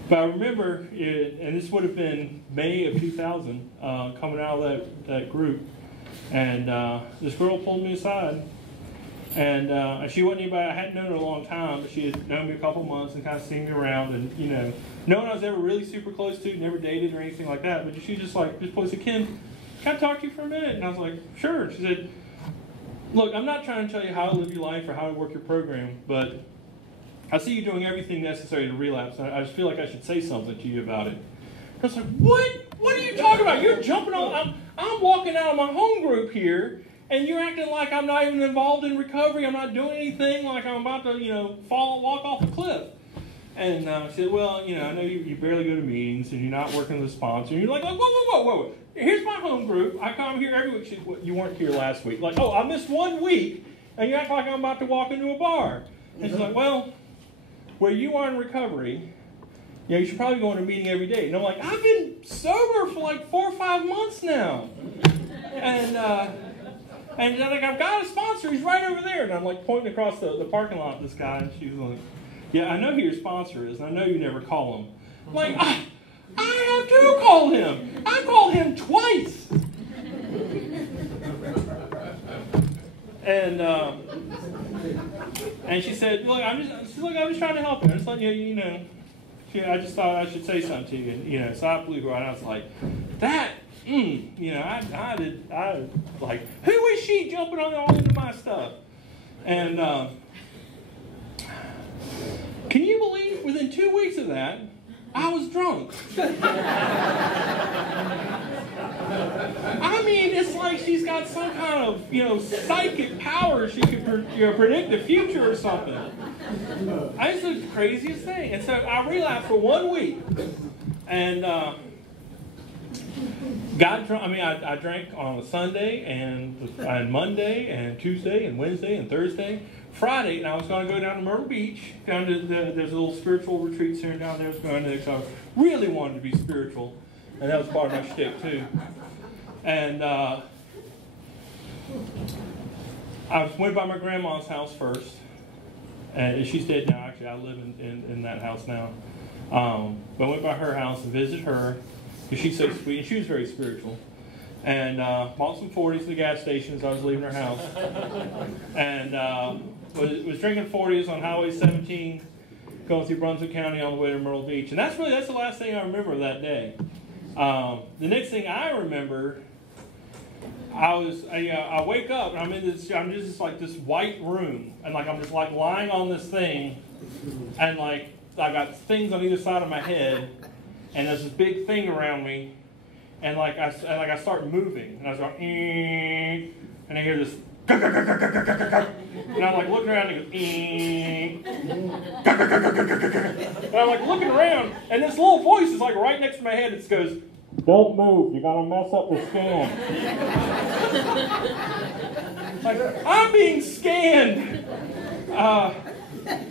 But I remember it, and this would have been May of 2000, coming out of that group, and this girl pulled me aside. And she wasn't anybody, I hadn't known her a long time, but she had known me a couple months and kind of seen me around. And, no one I was ever really super close to, never dated or anything like that. But she just pulled and said, "Ken, can I talk to you for a minute?" And I was like, "Sure." She said, "Look, I'm not trying to tell you how to live your life or how to work your program, but I see you doing everything necessary to relapse. And I just feel like I should say something to you about it." I was like, "What? What are you talking about? You're jumping on, I'm walking out of my home group here, and you're acting like I'm not even involved in recovery. I'm not doing anything, like I'm about to, walk off a cliff." And she said, "Well, I know you barely go to meetings, and you're not working with a sponsor." And you're like, whoa. Here's my home group. I come here every week." She said, "Well, you weren't here last week." Like, "Oh, I missed 1 week, and you act like I'm about to walk into a bar." And she's like, "Well, where you are in recovery, you should probably go in a meeting every day." And I'm like, "I've been sober for like 4 or 5 months now. And I'm like, I've got a sponsor. He's right over there." And I'm like pointing across the parking lot at this guy. And she's like, "Yeah, I know who your sponsor is. And I know you never call him." I'm like, I have to call him. I called him twice. And she said, "Look, I'm just trying to help you. I'm just letting you, I just thought I should say something to you." And so I blew her out. And I was like, "That, I like, who is she jumping all into my stuff?" And can you believe within 2 weeks of that, I was drunk? I mean, it's like she's got some kind of, psychic power. She could predict the future or something. It's the craziest thing. And so I relapsed for 1 week. And got drunk. I mean, I drank on a Sunday and Monday and Tuesday and Wednesday and Thursday. Friday, and I was going to go down to Myrtle Beach. There's a little spiritual retreat center down there I was going to, so I really wanted to be spiritual. And that was part of my shtick, too. And I went by my grandma's house first. And she's dead now, actually. I live in that house now. But I went by her house and visited her, because she's so sweet. And she was very spiritual. And bought some 40s at the gas station as I was leaving her house. And was drinking 40s on Highway 17, going through Brunswick County on the way to Myrtle Beach. And that's the last thing I remember of that day. The next thing I remember, I wake up and I'm just this white room, and I'm just lying on this thing, and I got things on either side of my head, and there's this big thing around me, and I start moving, and I was going, and I hear this, and I'm looking around and it goes, and I'm looking around, and this little voice is right next to my head. It goes, "Don't move, you're gonna mess up the scan." I'm being scanned. I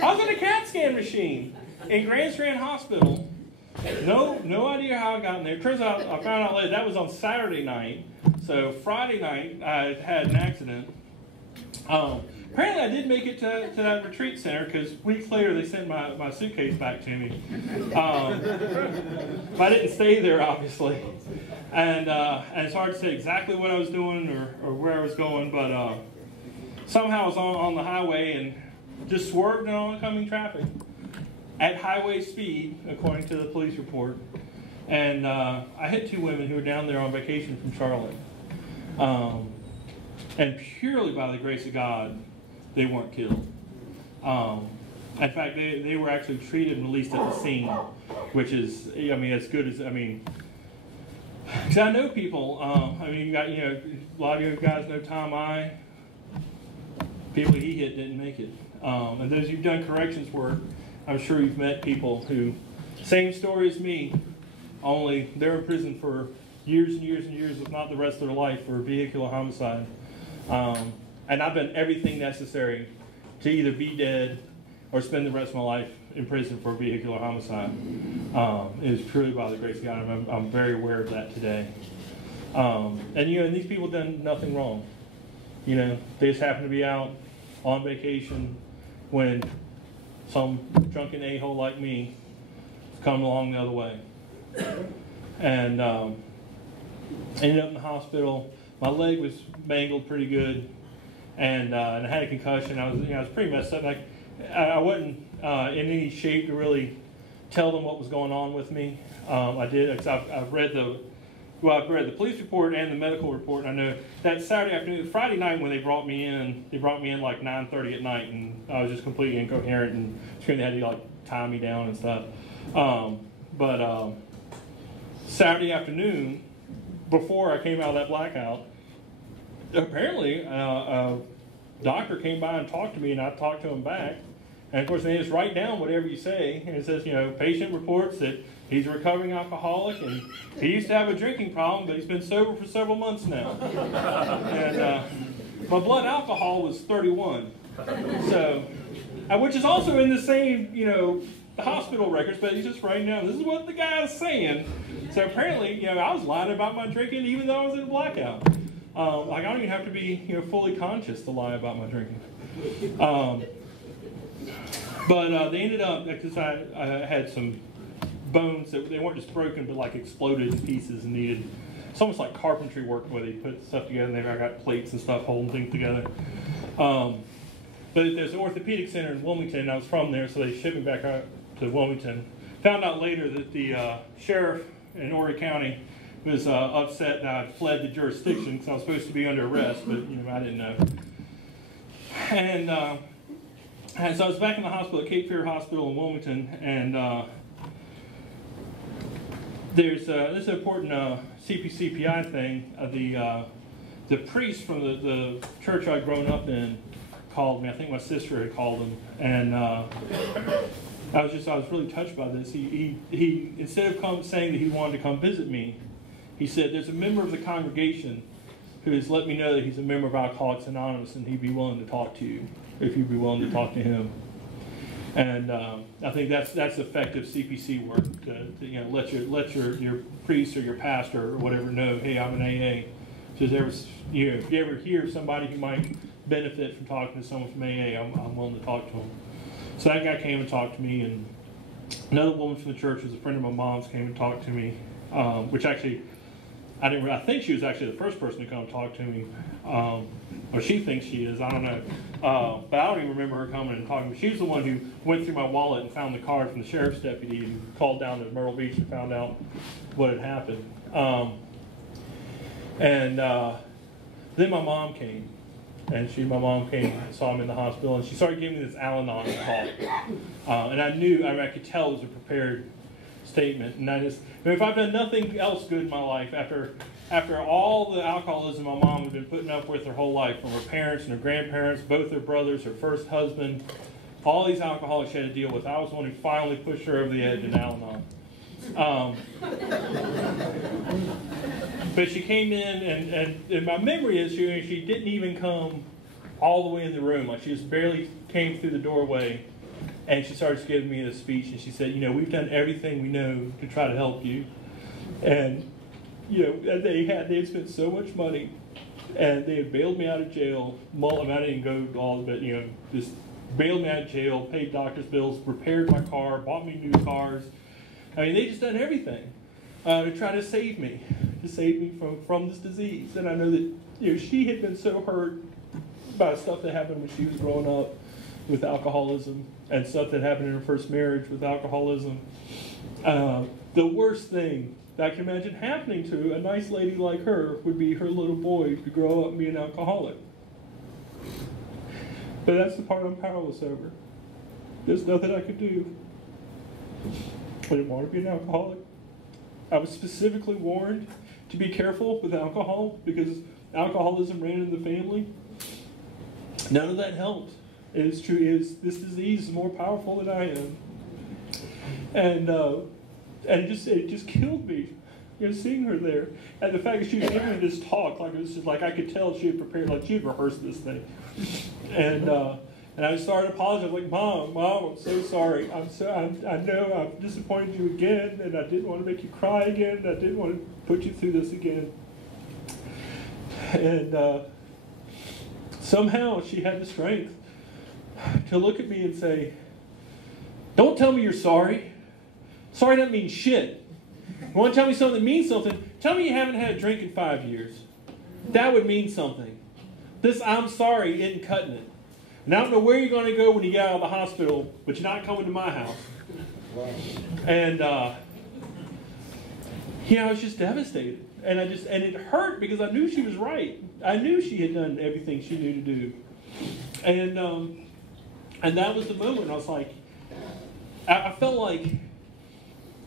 was in a CAT scan machine in Grand Strand Hospital. No idea how I got in there. Turns out I found out later that was on Saturday night. So Friday night I had an accident, Apparently I did make it to that retreat center, because weeks later they sent my suitcase back to me. But I didn't stay there, obviously. And it's hard to say exactly what I was doing or where I was going, but somehow I was on the highway and just swerved in oncoming traffic at highway speed, according to the police report. And I hit two women who were down there on vacation from Charlotte. And purely by the grace of God, they weren't killed. In fact, they were actually treated and released at the scene, which is, I mean, as good as, I mean, because I know people, I mean, you got, you know, a lot of you guys know Tom I. People he hit didn't make it. And those who've done corrections work, I'm sure you've met people who, same story as me, only they're in prison for years and years and years, if not the rest of their life, for vehicular homicide. And I've done everything necessary to either be dead or spend the rest of my life in prison for vehicular homicide. It is purely by the grace of God. I'm very aware of that today. And you know, and these people done nothing wrong. You know, they just happen to be out on vacation when some drunken a-hole like me come along the other way. And ended up in the hospital. My leg was mangled pretty good, and I had a concussion. I was pretty messed up. Like, I wasn't in any shape to really tell them what was going on with me. I did, because I've read the police report and the medical report, and I know that Saturday afternoon, Friday night when they brought me in like 9:30 at night, and I was just completely incoherent, and they had to like tie me down and stuff. But Saturday afternoon, before I came out of that blackout, apparently a doctor came by and talked to me, and I talked to him back. And of course, they just write down whatever you say, and it says, you know, patient reports that he's a recovering alcoholic, and he used to have a drinking problem, but he's been sober for several months now. And my blood alcohol was 31, so, which is also in the same, you know, hospital records, but he's just writing down, this is what the guy is saying. So apparently, you know, I was lying about my drinking even though I was in a blackout. Like, I don't even have to be, you know, fully conscious to lie about my drinking. But they ended up, because I had some bones that they weren't just broken, but like exploded in pieces and needed, it's almost like carpentry work where they put stuff together, and I got plates and stuff holding things together. But there's an orthopedic center in Wilmington, and I was from there, so they shipped me back out to Wilmington. Found out later that the sheriff in Horry County was upset that I fled the jurisdiction because I was supposed to be under arrest, but you know, I didn't know. And so I was back in the hospital at Cape Fear Hospital in Wilmington, and there's this important CPCPI thing. The priest from the church I'd grown up in called me. I think my sister had called him, and I was really touched by this. He instead of saying that he wanted to come visit me, he said, "There's a member of the congregation who has let me know that he's a member of Alcoholics Anonymous, and he'd be willing to talk to you if you'd be willing to talk to him." And I think that's effective CPC work to you know, let your priest or your pastor or whatever know, hey, I'm an AA. So if you ever hear somebody who might benefit from talking to someone from AA, I'm willing to talk to them. So that guy came and talked to me, and another woman from the church who's a friend of my mom's came and talked to me, which actually I think she was actually the first person to come talk to me, or she thinks she is, I don't know, but I don't even remember her coming and talking to me. She was the one who went through my wallet and found the card from the sheriff's deputy and called down to Myrtle Beach and found out what had happened. Then my mom came, and my mom came and saw him in the hospital, and she started giving me this Al-Anon talk. And I could tell it was a prepared statement. And if I've done nothing else good in my life, after all the alcoholism my mom had been putting up with her whole life, from her parents and her grandparents, both her brothers, her first husband, all these alcoholics she had to deal with, I was the one who finally pushed her over the edge in Al-Anon. But she came in, and my memory is she didn't even come all the way in the room. Like, she just barely came through the doorway, and she started giving me this speech, and she said, you know, we've done everything we know to try to help you. And, you know, they had spent so much money And they had bailed me out of jail. I didn't go to all of it, just bailed me out of jail, paid doctor's bills, repaired my car, bought me new cars. I mean, they just done everything to try to save me from this disease. And I know that she had been so hurt by stuff that happened when she was growing up with alcoholism and stuff that happened in her first marriage with alcoholism. The worst thing that I can imagine happening to a nice lady like her would be her little boy to grow up and be an alcoholic. But that's the part I'm powerless over. There's nothing I could do. I didn't want to be an alcoholic. I was specifically warned to be careful with alcohol because alcoholism ran in the family. None of that helped. It is true. This disease is more powerful than I am, and it just killed me. Seeing her there, and the fact that she was giving me this talk, like it was just like I could tell she had prepared, like she had rehearsed this thing, and I started apologizing, like, Mom, I'm so sorry. I know I've disappointed you again, and I didn't want to make you cry again. And I didn't want to put you through this again. And somehow she had the strength to look at me and say, "Don't tell me you're sorry. Sorry doesn't mean shit. You want to tell me something that means something? Tell me you haven't had a drink in 5 years. That would mean something. This 'I'm sorry' isn't cutting it. And I don't know where you're going to go when you get out of the hospital, but you're not coming to my house." And I was just devastated. And it hurt because I knew she was right. I knew she had done everything she knew to do. And that was the moment I was like, I felt like,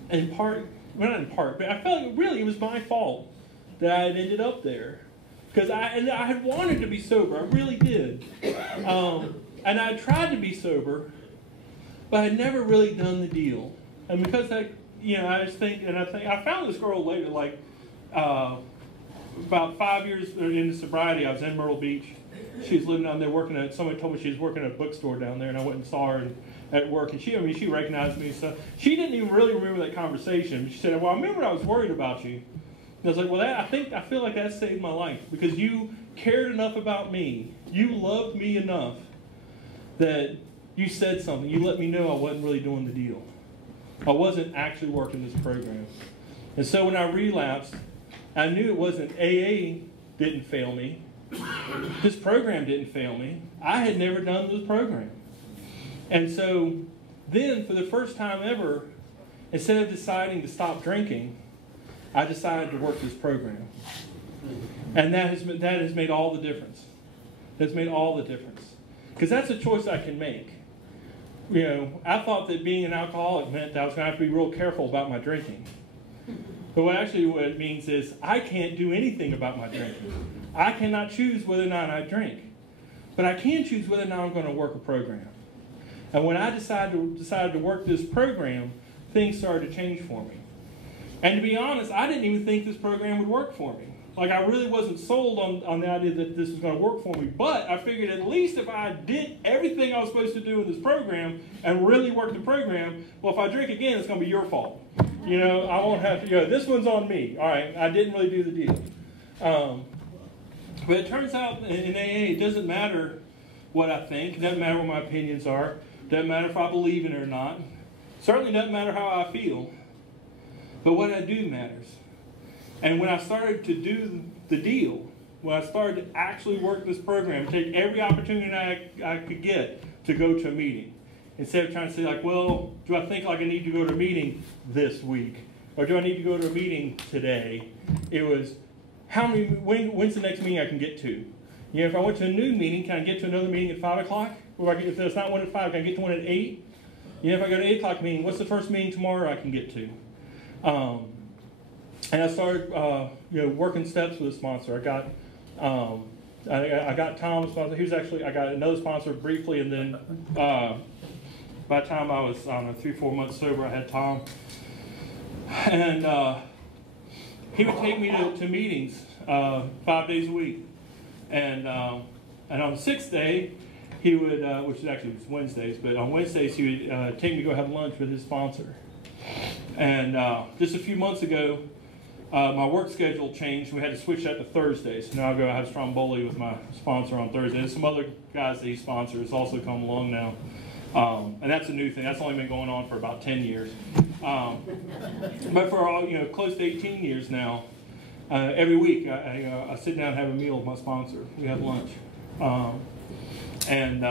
in part, well, not in part, but I felt like really it was my fault that I had ended up there. Because I had wanted to be sober, I really did. And I tried to be sober, but I had never really done the deal. And because I found this girl later, like about 5 years into sobriety, I was in Myrtle Beach. She was living down there working somebody told me she was working at a bookstore down there, and I went and saw her at work, and she recognized me. So she didn't even really remember that conversation. She said, "Well, I remember I was worried about you." And I was like, "Well, I feel like that saved my life because you cared enough about me. You loved me enough that you said something. You let me know I wasn't really doing the deal. I wasn't actually working this program." And so when I relapsed, I knew it wasn't AA didn't fail me. This program didn't fail me. I had never done this program. And so then, for the first time ever, instead of deciding to stop drinking, I decided to work this program. And that has made all the difference. That's made all the difference. Because that's a choice I can make. I thought that being an alcoholic meant that I was going to have to be real careful about my drinking. But what it means is I can't do anything about my drinking. I cannot choose whether or not I drink. But I can choose whether or not I'm going to work a program. And when I decided to work this program, things started to change for me. And to be honest, I didn't even think this program would work for me. Like, I really wasn't sold on the idea that this was going to work for me. But I figured at least if I did everything I was supposed to do in this program and really work the program, well, if I drink again, it's going to be your fault. I won't have to, this one's on me. All right, I didn't really do the deal. But it turns out in AA, it doesn't matter what I think. It doesn't matter what my opinions are. It doesn't matter if I believe in it or not. It certainly doesn't matter how I feel. But what I do matters. And when I started to do the deal, when I started to actually work this program, take every opportunity I could get to go to a meeting, instead of trying to say, like, well, do I think like I need to go to a meeting this week? Or do I need to go to a meeting today? It was, when's the next meeting I can get to? If I went to a new meeting, can I get to another meeting at 5 o'clock? Or if there's not one at 5, can I get to one at 8? If I go to 8 o'clock meeting, what's the first meeting tomorrow I can get to? And I started, working steps with a sponsor. I got Tom a sponsor. I got another sponsor briefly, and then by the time I was, 3-4 months sober, I had Tom. And he would take me to meetings 5 days a week. And on the 6th day, he would, which actually was Wednesdays, but on Wednesdays he would take me to go have lunch with his sponsor. And just a few months ago, my work schedule changed. We had to switch that to Thursdays. Now I go have Stromboli with my sponsor on Thursday. There's some other guys that he sponsors also come along now. And that's a new thing. That's only been going on for about 10 years. But for all, close to 18 years now, every week I sit down and have a meal with my sponsor. We have lunch. And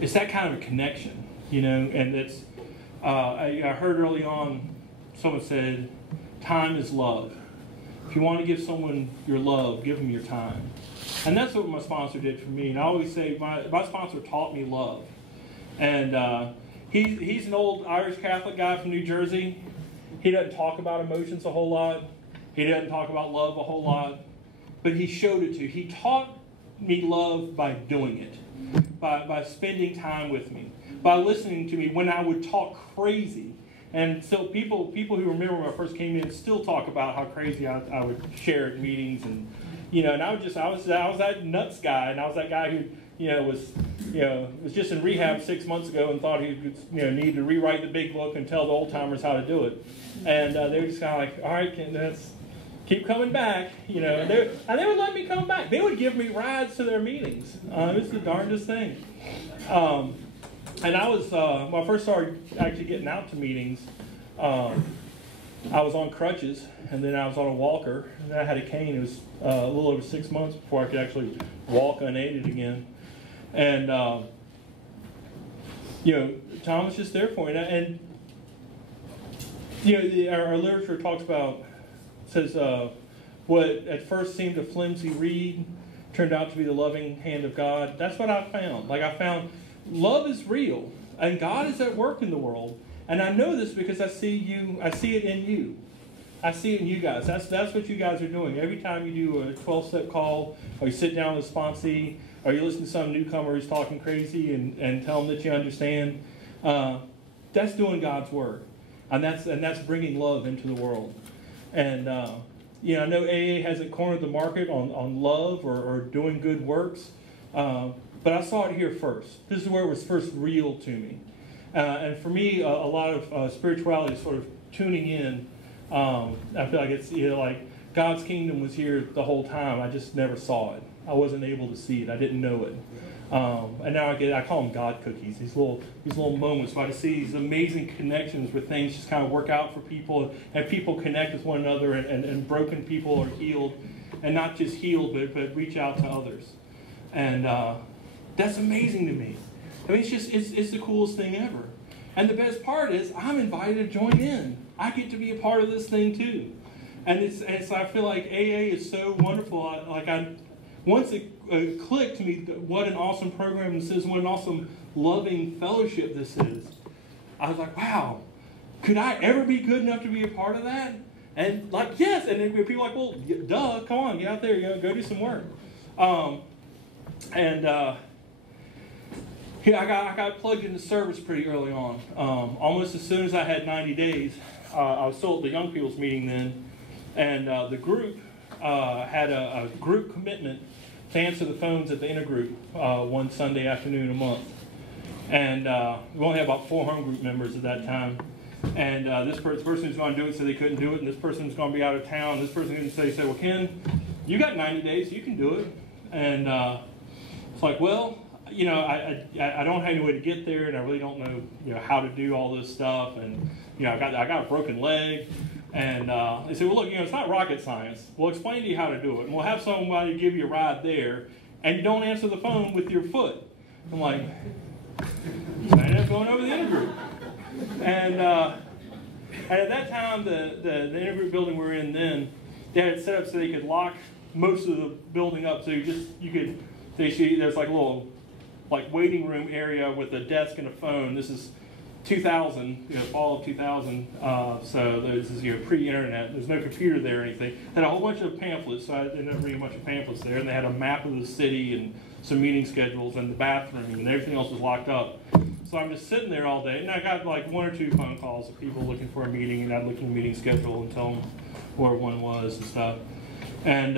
it's that kind of a connection, and it's, I heard early on, someone said, time is love. If you want to give someone your love, give them your time. And that's what my sponsor did for me. And I always say, my sponsor taught me love. And he's an old Irish Catholic guy from New Jersey. He doesn't talk about emotions a whole lot. He doesn't talk about love a whole lot. But he showed it to you. He taught me love by doing it, by spending time with me, by listening to me when I would talk crazy. And so people who remember when I first came in still talk about how crazy I would share at meetings, and and I was that nuts guy, and I was that guy who was just in rehab 6 months ago and thought he would needed to rewrite the big book and tell the old timers how to do it. And they were just kind of like, all right, Kenneth, keep coming back, and they would let me come back. They would give me rides to their meetings. It's the darndest thing. And I was, when I first started actually getting out to meetings, I was on crutches, and then I was on a walker, and then I had a cane. It was a little over 6 months before I could actually walk unaided again. And, Tom was just there for me. And our literature talks about, says, what at first seemed a flimsy reed turned out to be the loving hand of God. That's what I found. I found love is real, and God is at work in the world. And I know this because I see it in you. I see it in you guys. That's what you guys are doing. Every time you do a 12-step call, or you sit down with a sponsee, or you listen to some newcomer who's talking crazy and tell them that you understand, that's doing God's work. And that's bringing love into the world. And I know AA hasn't cornered the market on love or doing good works, but I saw it here first. This is where it was first real to me. And for me, a lot of spirituality is sort of tuning in. I feel like it's like God's kingdom was here the whole time. I just never saw it. I wasn't able to see it. I didn't know it. And now I call them God cookies. These little moments where I see these amazing connections where things just kind of work out for people, and people connect with one another, and broken people are healed, and not just healed, but reach out to others. And that's amazing to me. I mean, it's the coolest thing ever. And the best part is I'm invited to join in. I get to be a part of this thing too. And I feel like AA is so wonderful. Once it clicked to me what an awesome program this is, what an awesome loving fellowship this is, I was like, wow, could I ever be good enough to be a part of that? And yes. And then people are like, well, duh, come on, get out there, go do some work. I got plugged into service pretty early on. Almost as soon as I had 90 days, I was still at the young people's meeting then, and the group had a group commitment to answer the phones at the intergroup one Sunday afternoon a month. And we only had about 4 home group members at that time. And this person who's going to do it said they couldn't do it, and this person was going to be out of town. This person didn't say, well, Ken, you got 90 days, you can do it. And it's like, well, I don't have any way to get there, and I really don't know, how to do all this stuff. And, I got a broken leg. And they said, well, look, it's not rocket science. We'll explain to you how to do it. And we'll have somebody give you a ride there, and you don't answer the phone with your foot. I'm like, I ended up going over the intergroup. And at that time, the intergroup building we were in then, they had it set up so they could lock most of the building up. So there's like a little waiting room area with a desk and a phone. This is 2000, fall of 2000, so this is pre-internet. There's no computer there or anything. They had a whole bunch of pamphlets, so I ended up reading a bunch of pamphlets there, and they had a map of the city and some meeting schedules and the bathroom, and everything else was locked up. So I'm just sitting there all day, and I got 1 or 2 phone calls of people looking for a meeting, and I'd look at the meeting schedule and tell them where one was and stuff. And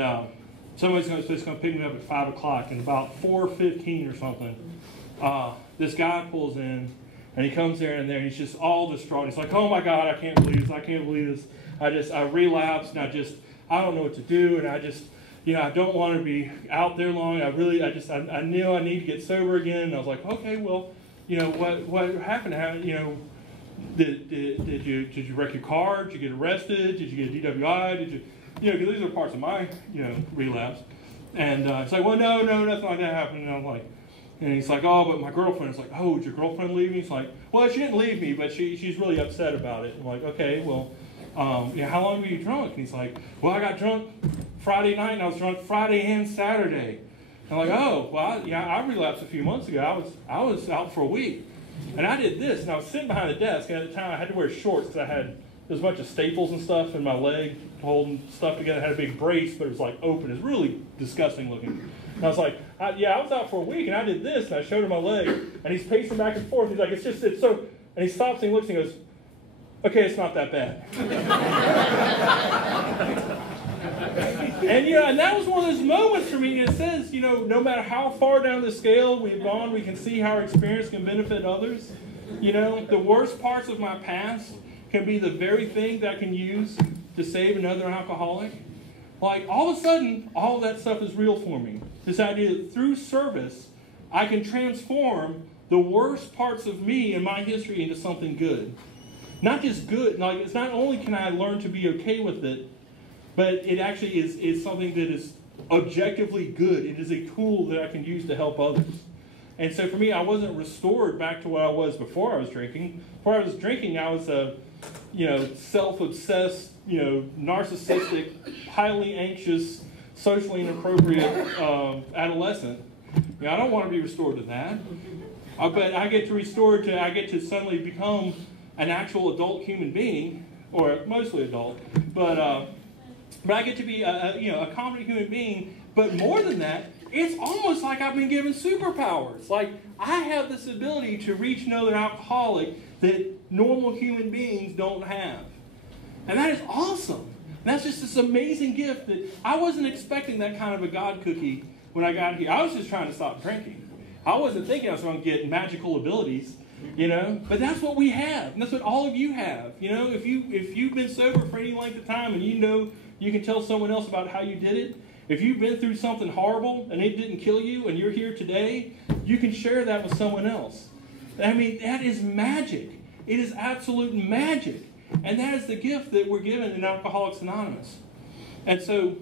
somebody's going to pick me up at 5 o'clock, and about 4:15 or something, this guy pulls in. And he comes there, and he's just all distraught. He's like, oh, my God, I can't believe this. I can't believe this. I relapsed, and I don't know what to do, and I don't want to be out there long. I knew I need to get sober again, and I was like, okay, well, what happened? Did you wreck your car? Did you get arrested? Did you get a DWI? Because these are parts of my, relapse. And it's like, well, no, nothing like that happened. And I'm like, and he's like, oh, but my girlfriend. It's like, oh, did your girlfriend leave me? It's like, well, she didn't leave me, but she's really upset about it. I'm like, okay, well, how long were you drunk? And he's like, well, I got drunk Friday night, and I was drunk Friday and Saturday. I'm like, oh, well, I relapsed a few months ago. I was out for a week, and I did this, and I was sitting behind the desk, and at the time I had to wear shorts because there was a bunch of staples and stuff in my leg holding stuff together. I had a big brace, but it was like open. It was really disgusting looking. And I was like, I was out for a week, and I did this, and I showed him my leg, and he's pacing back and forth. He's like, it's so, and he stops and he looks and he goes, okay, it's not that bad. And that was one of those moments for me. It says, no matter how far down the scale we've gone, we can see how our experience can benefit others. The worst parts of my past can be the very thing that I can use to save another alcoholic. Like, all of a sudden, all of that stuff is real for me. This idea that through service, I can transform the worst parts of me and my history into something good. Not just good. Like, it's not only can I learn to be okay with it, but it actually is something that is objectively good. It is a tool that I can use to help others. And so for me, I wasn't restored back to what I was before I was drinking. Before I was drinking, I was a self-obsessed, narcissistic, highly anxious, socially inappropriate adolescent. I don't want to be restored to that. But I get to suddenly become an actual adult human being, or mostly adult. But I get to be a competent human being. But more than that, it's almost like I've been given superpowers. Like, I have this ability to reach another alcoholic that normal human beings don't have. And that is awesome. And that's just this amazing gift that I wasn't expecting that kind of a God cookie when I got here. I was just trying to stop drinking. I wasn't thinking I was going to get magical abilities, But that's what we have. And that's what all of you have. If you've been sober for any length of time and you can tell someone else about how you did it. If you've been through something horrible and it didn't kill you and you're here today, you can share that with someone else. I mean, that is magic. It is absolute magic. And that is the gift that we're given in Alcoholics Anonymous. And so,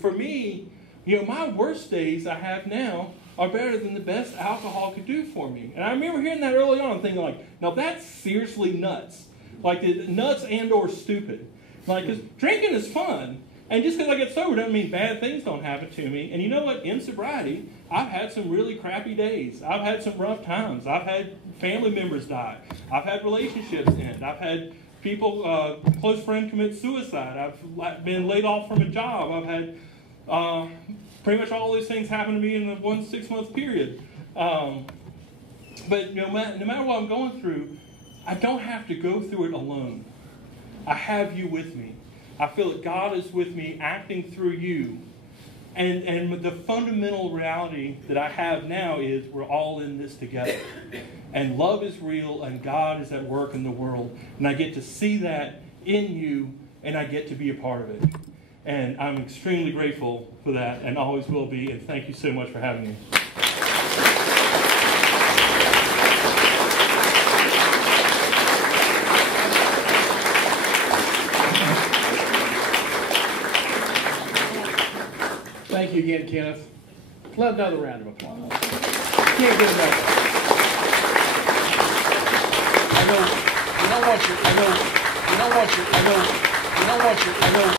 for me, my worst days I have now are better than the best alcohol could do for me. And I remember hearing that early on and thinking like, no, that's seriously nuts. Like, nuts and or stupid. Like, because drinking is fun. And just because I get sober doesn't mean bad things don't happen to me. And you know what? In sobriety, I've had some really crappy days. I've had some rough times. I've had family members die. I've had relationships end. I've had people, close friend commit suicide. I've been laid off from a job. I've had pretty much all these things happen to me in a 1 6-month period. But no matter what I'm going through, I don't have to go through it alone. I have you with me. I feel that God is with me, acting through you. And the fundamental reality that I have now is we're all in this together. And love is real, and God is at work in the world. And I get to see that in you, and I get to be a part of it. And I'm extremely grateful for that, and always will be. And thank you so much for having me. Thank you again, Kenneth. Let another round of applause. Can't get enough. I know.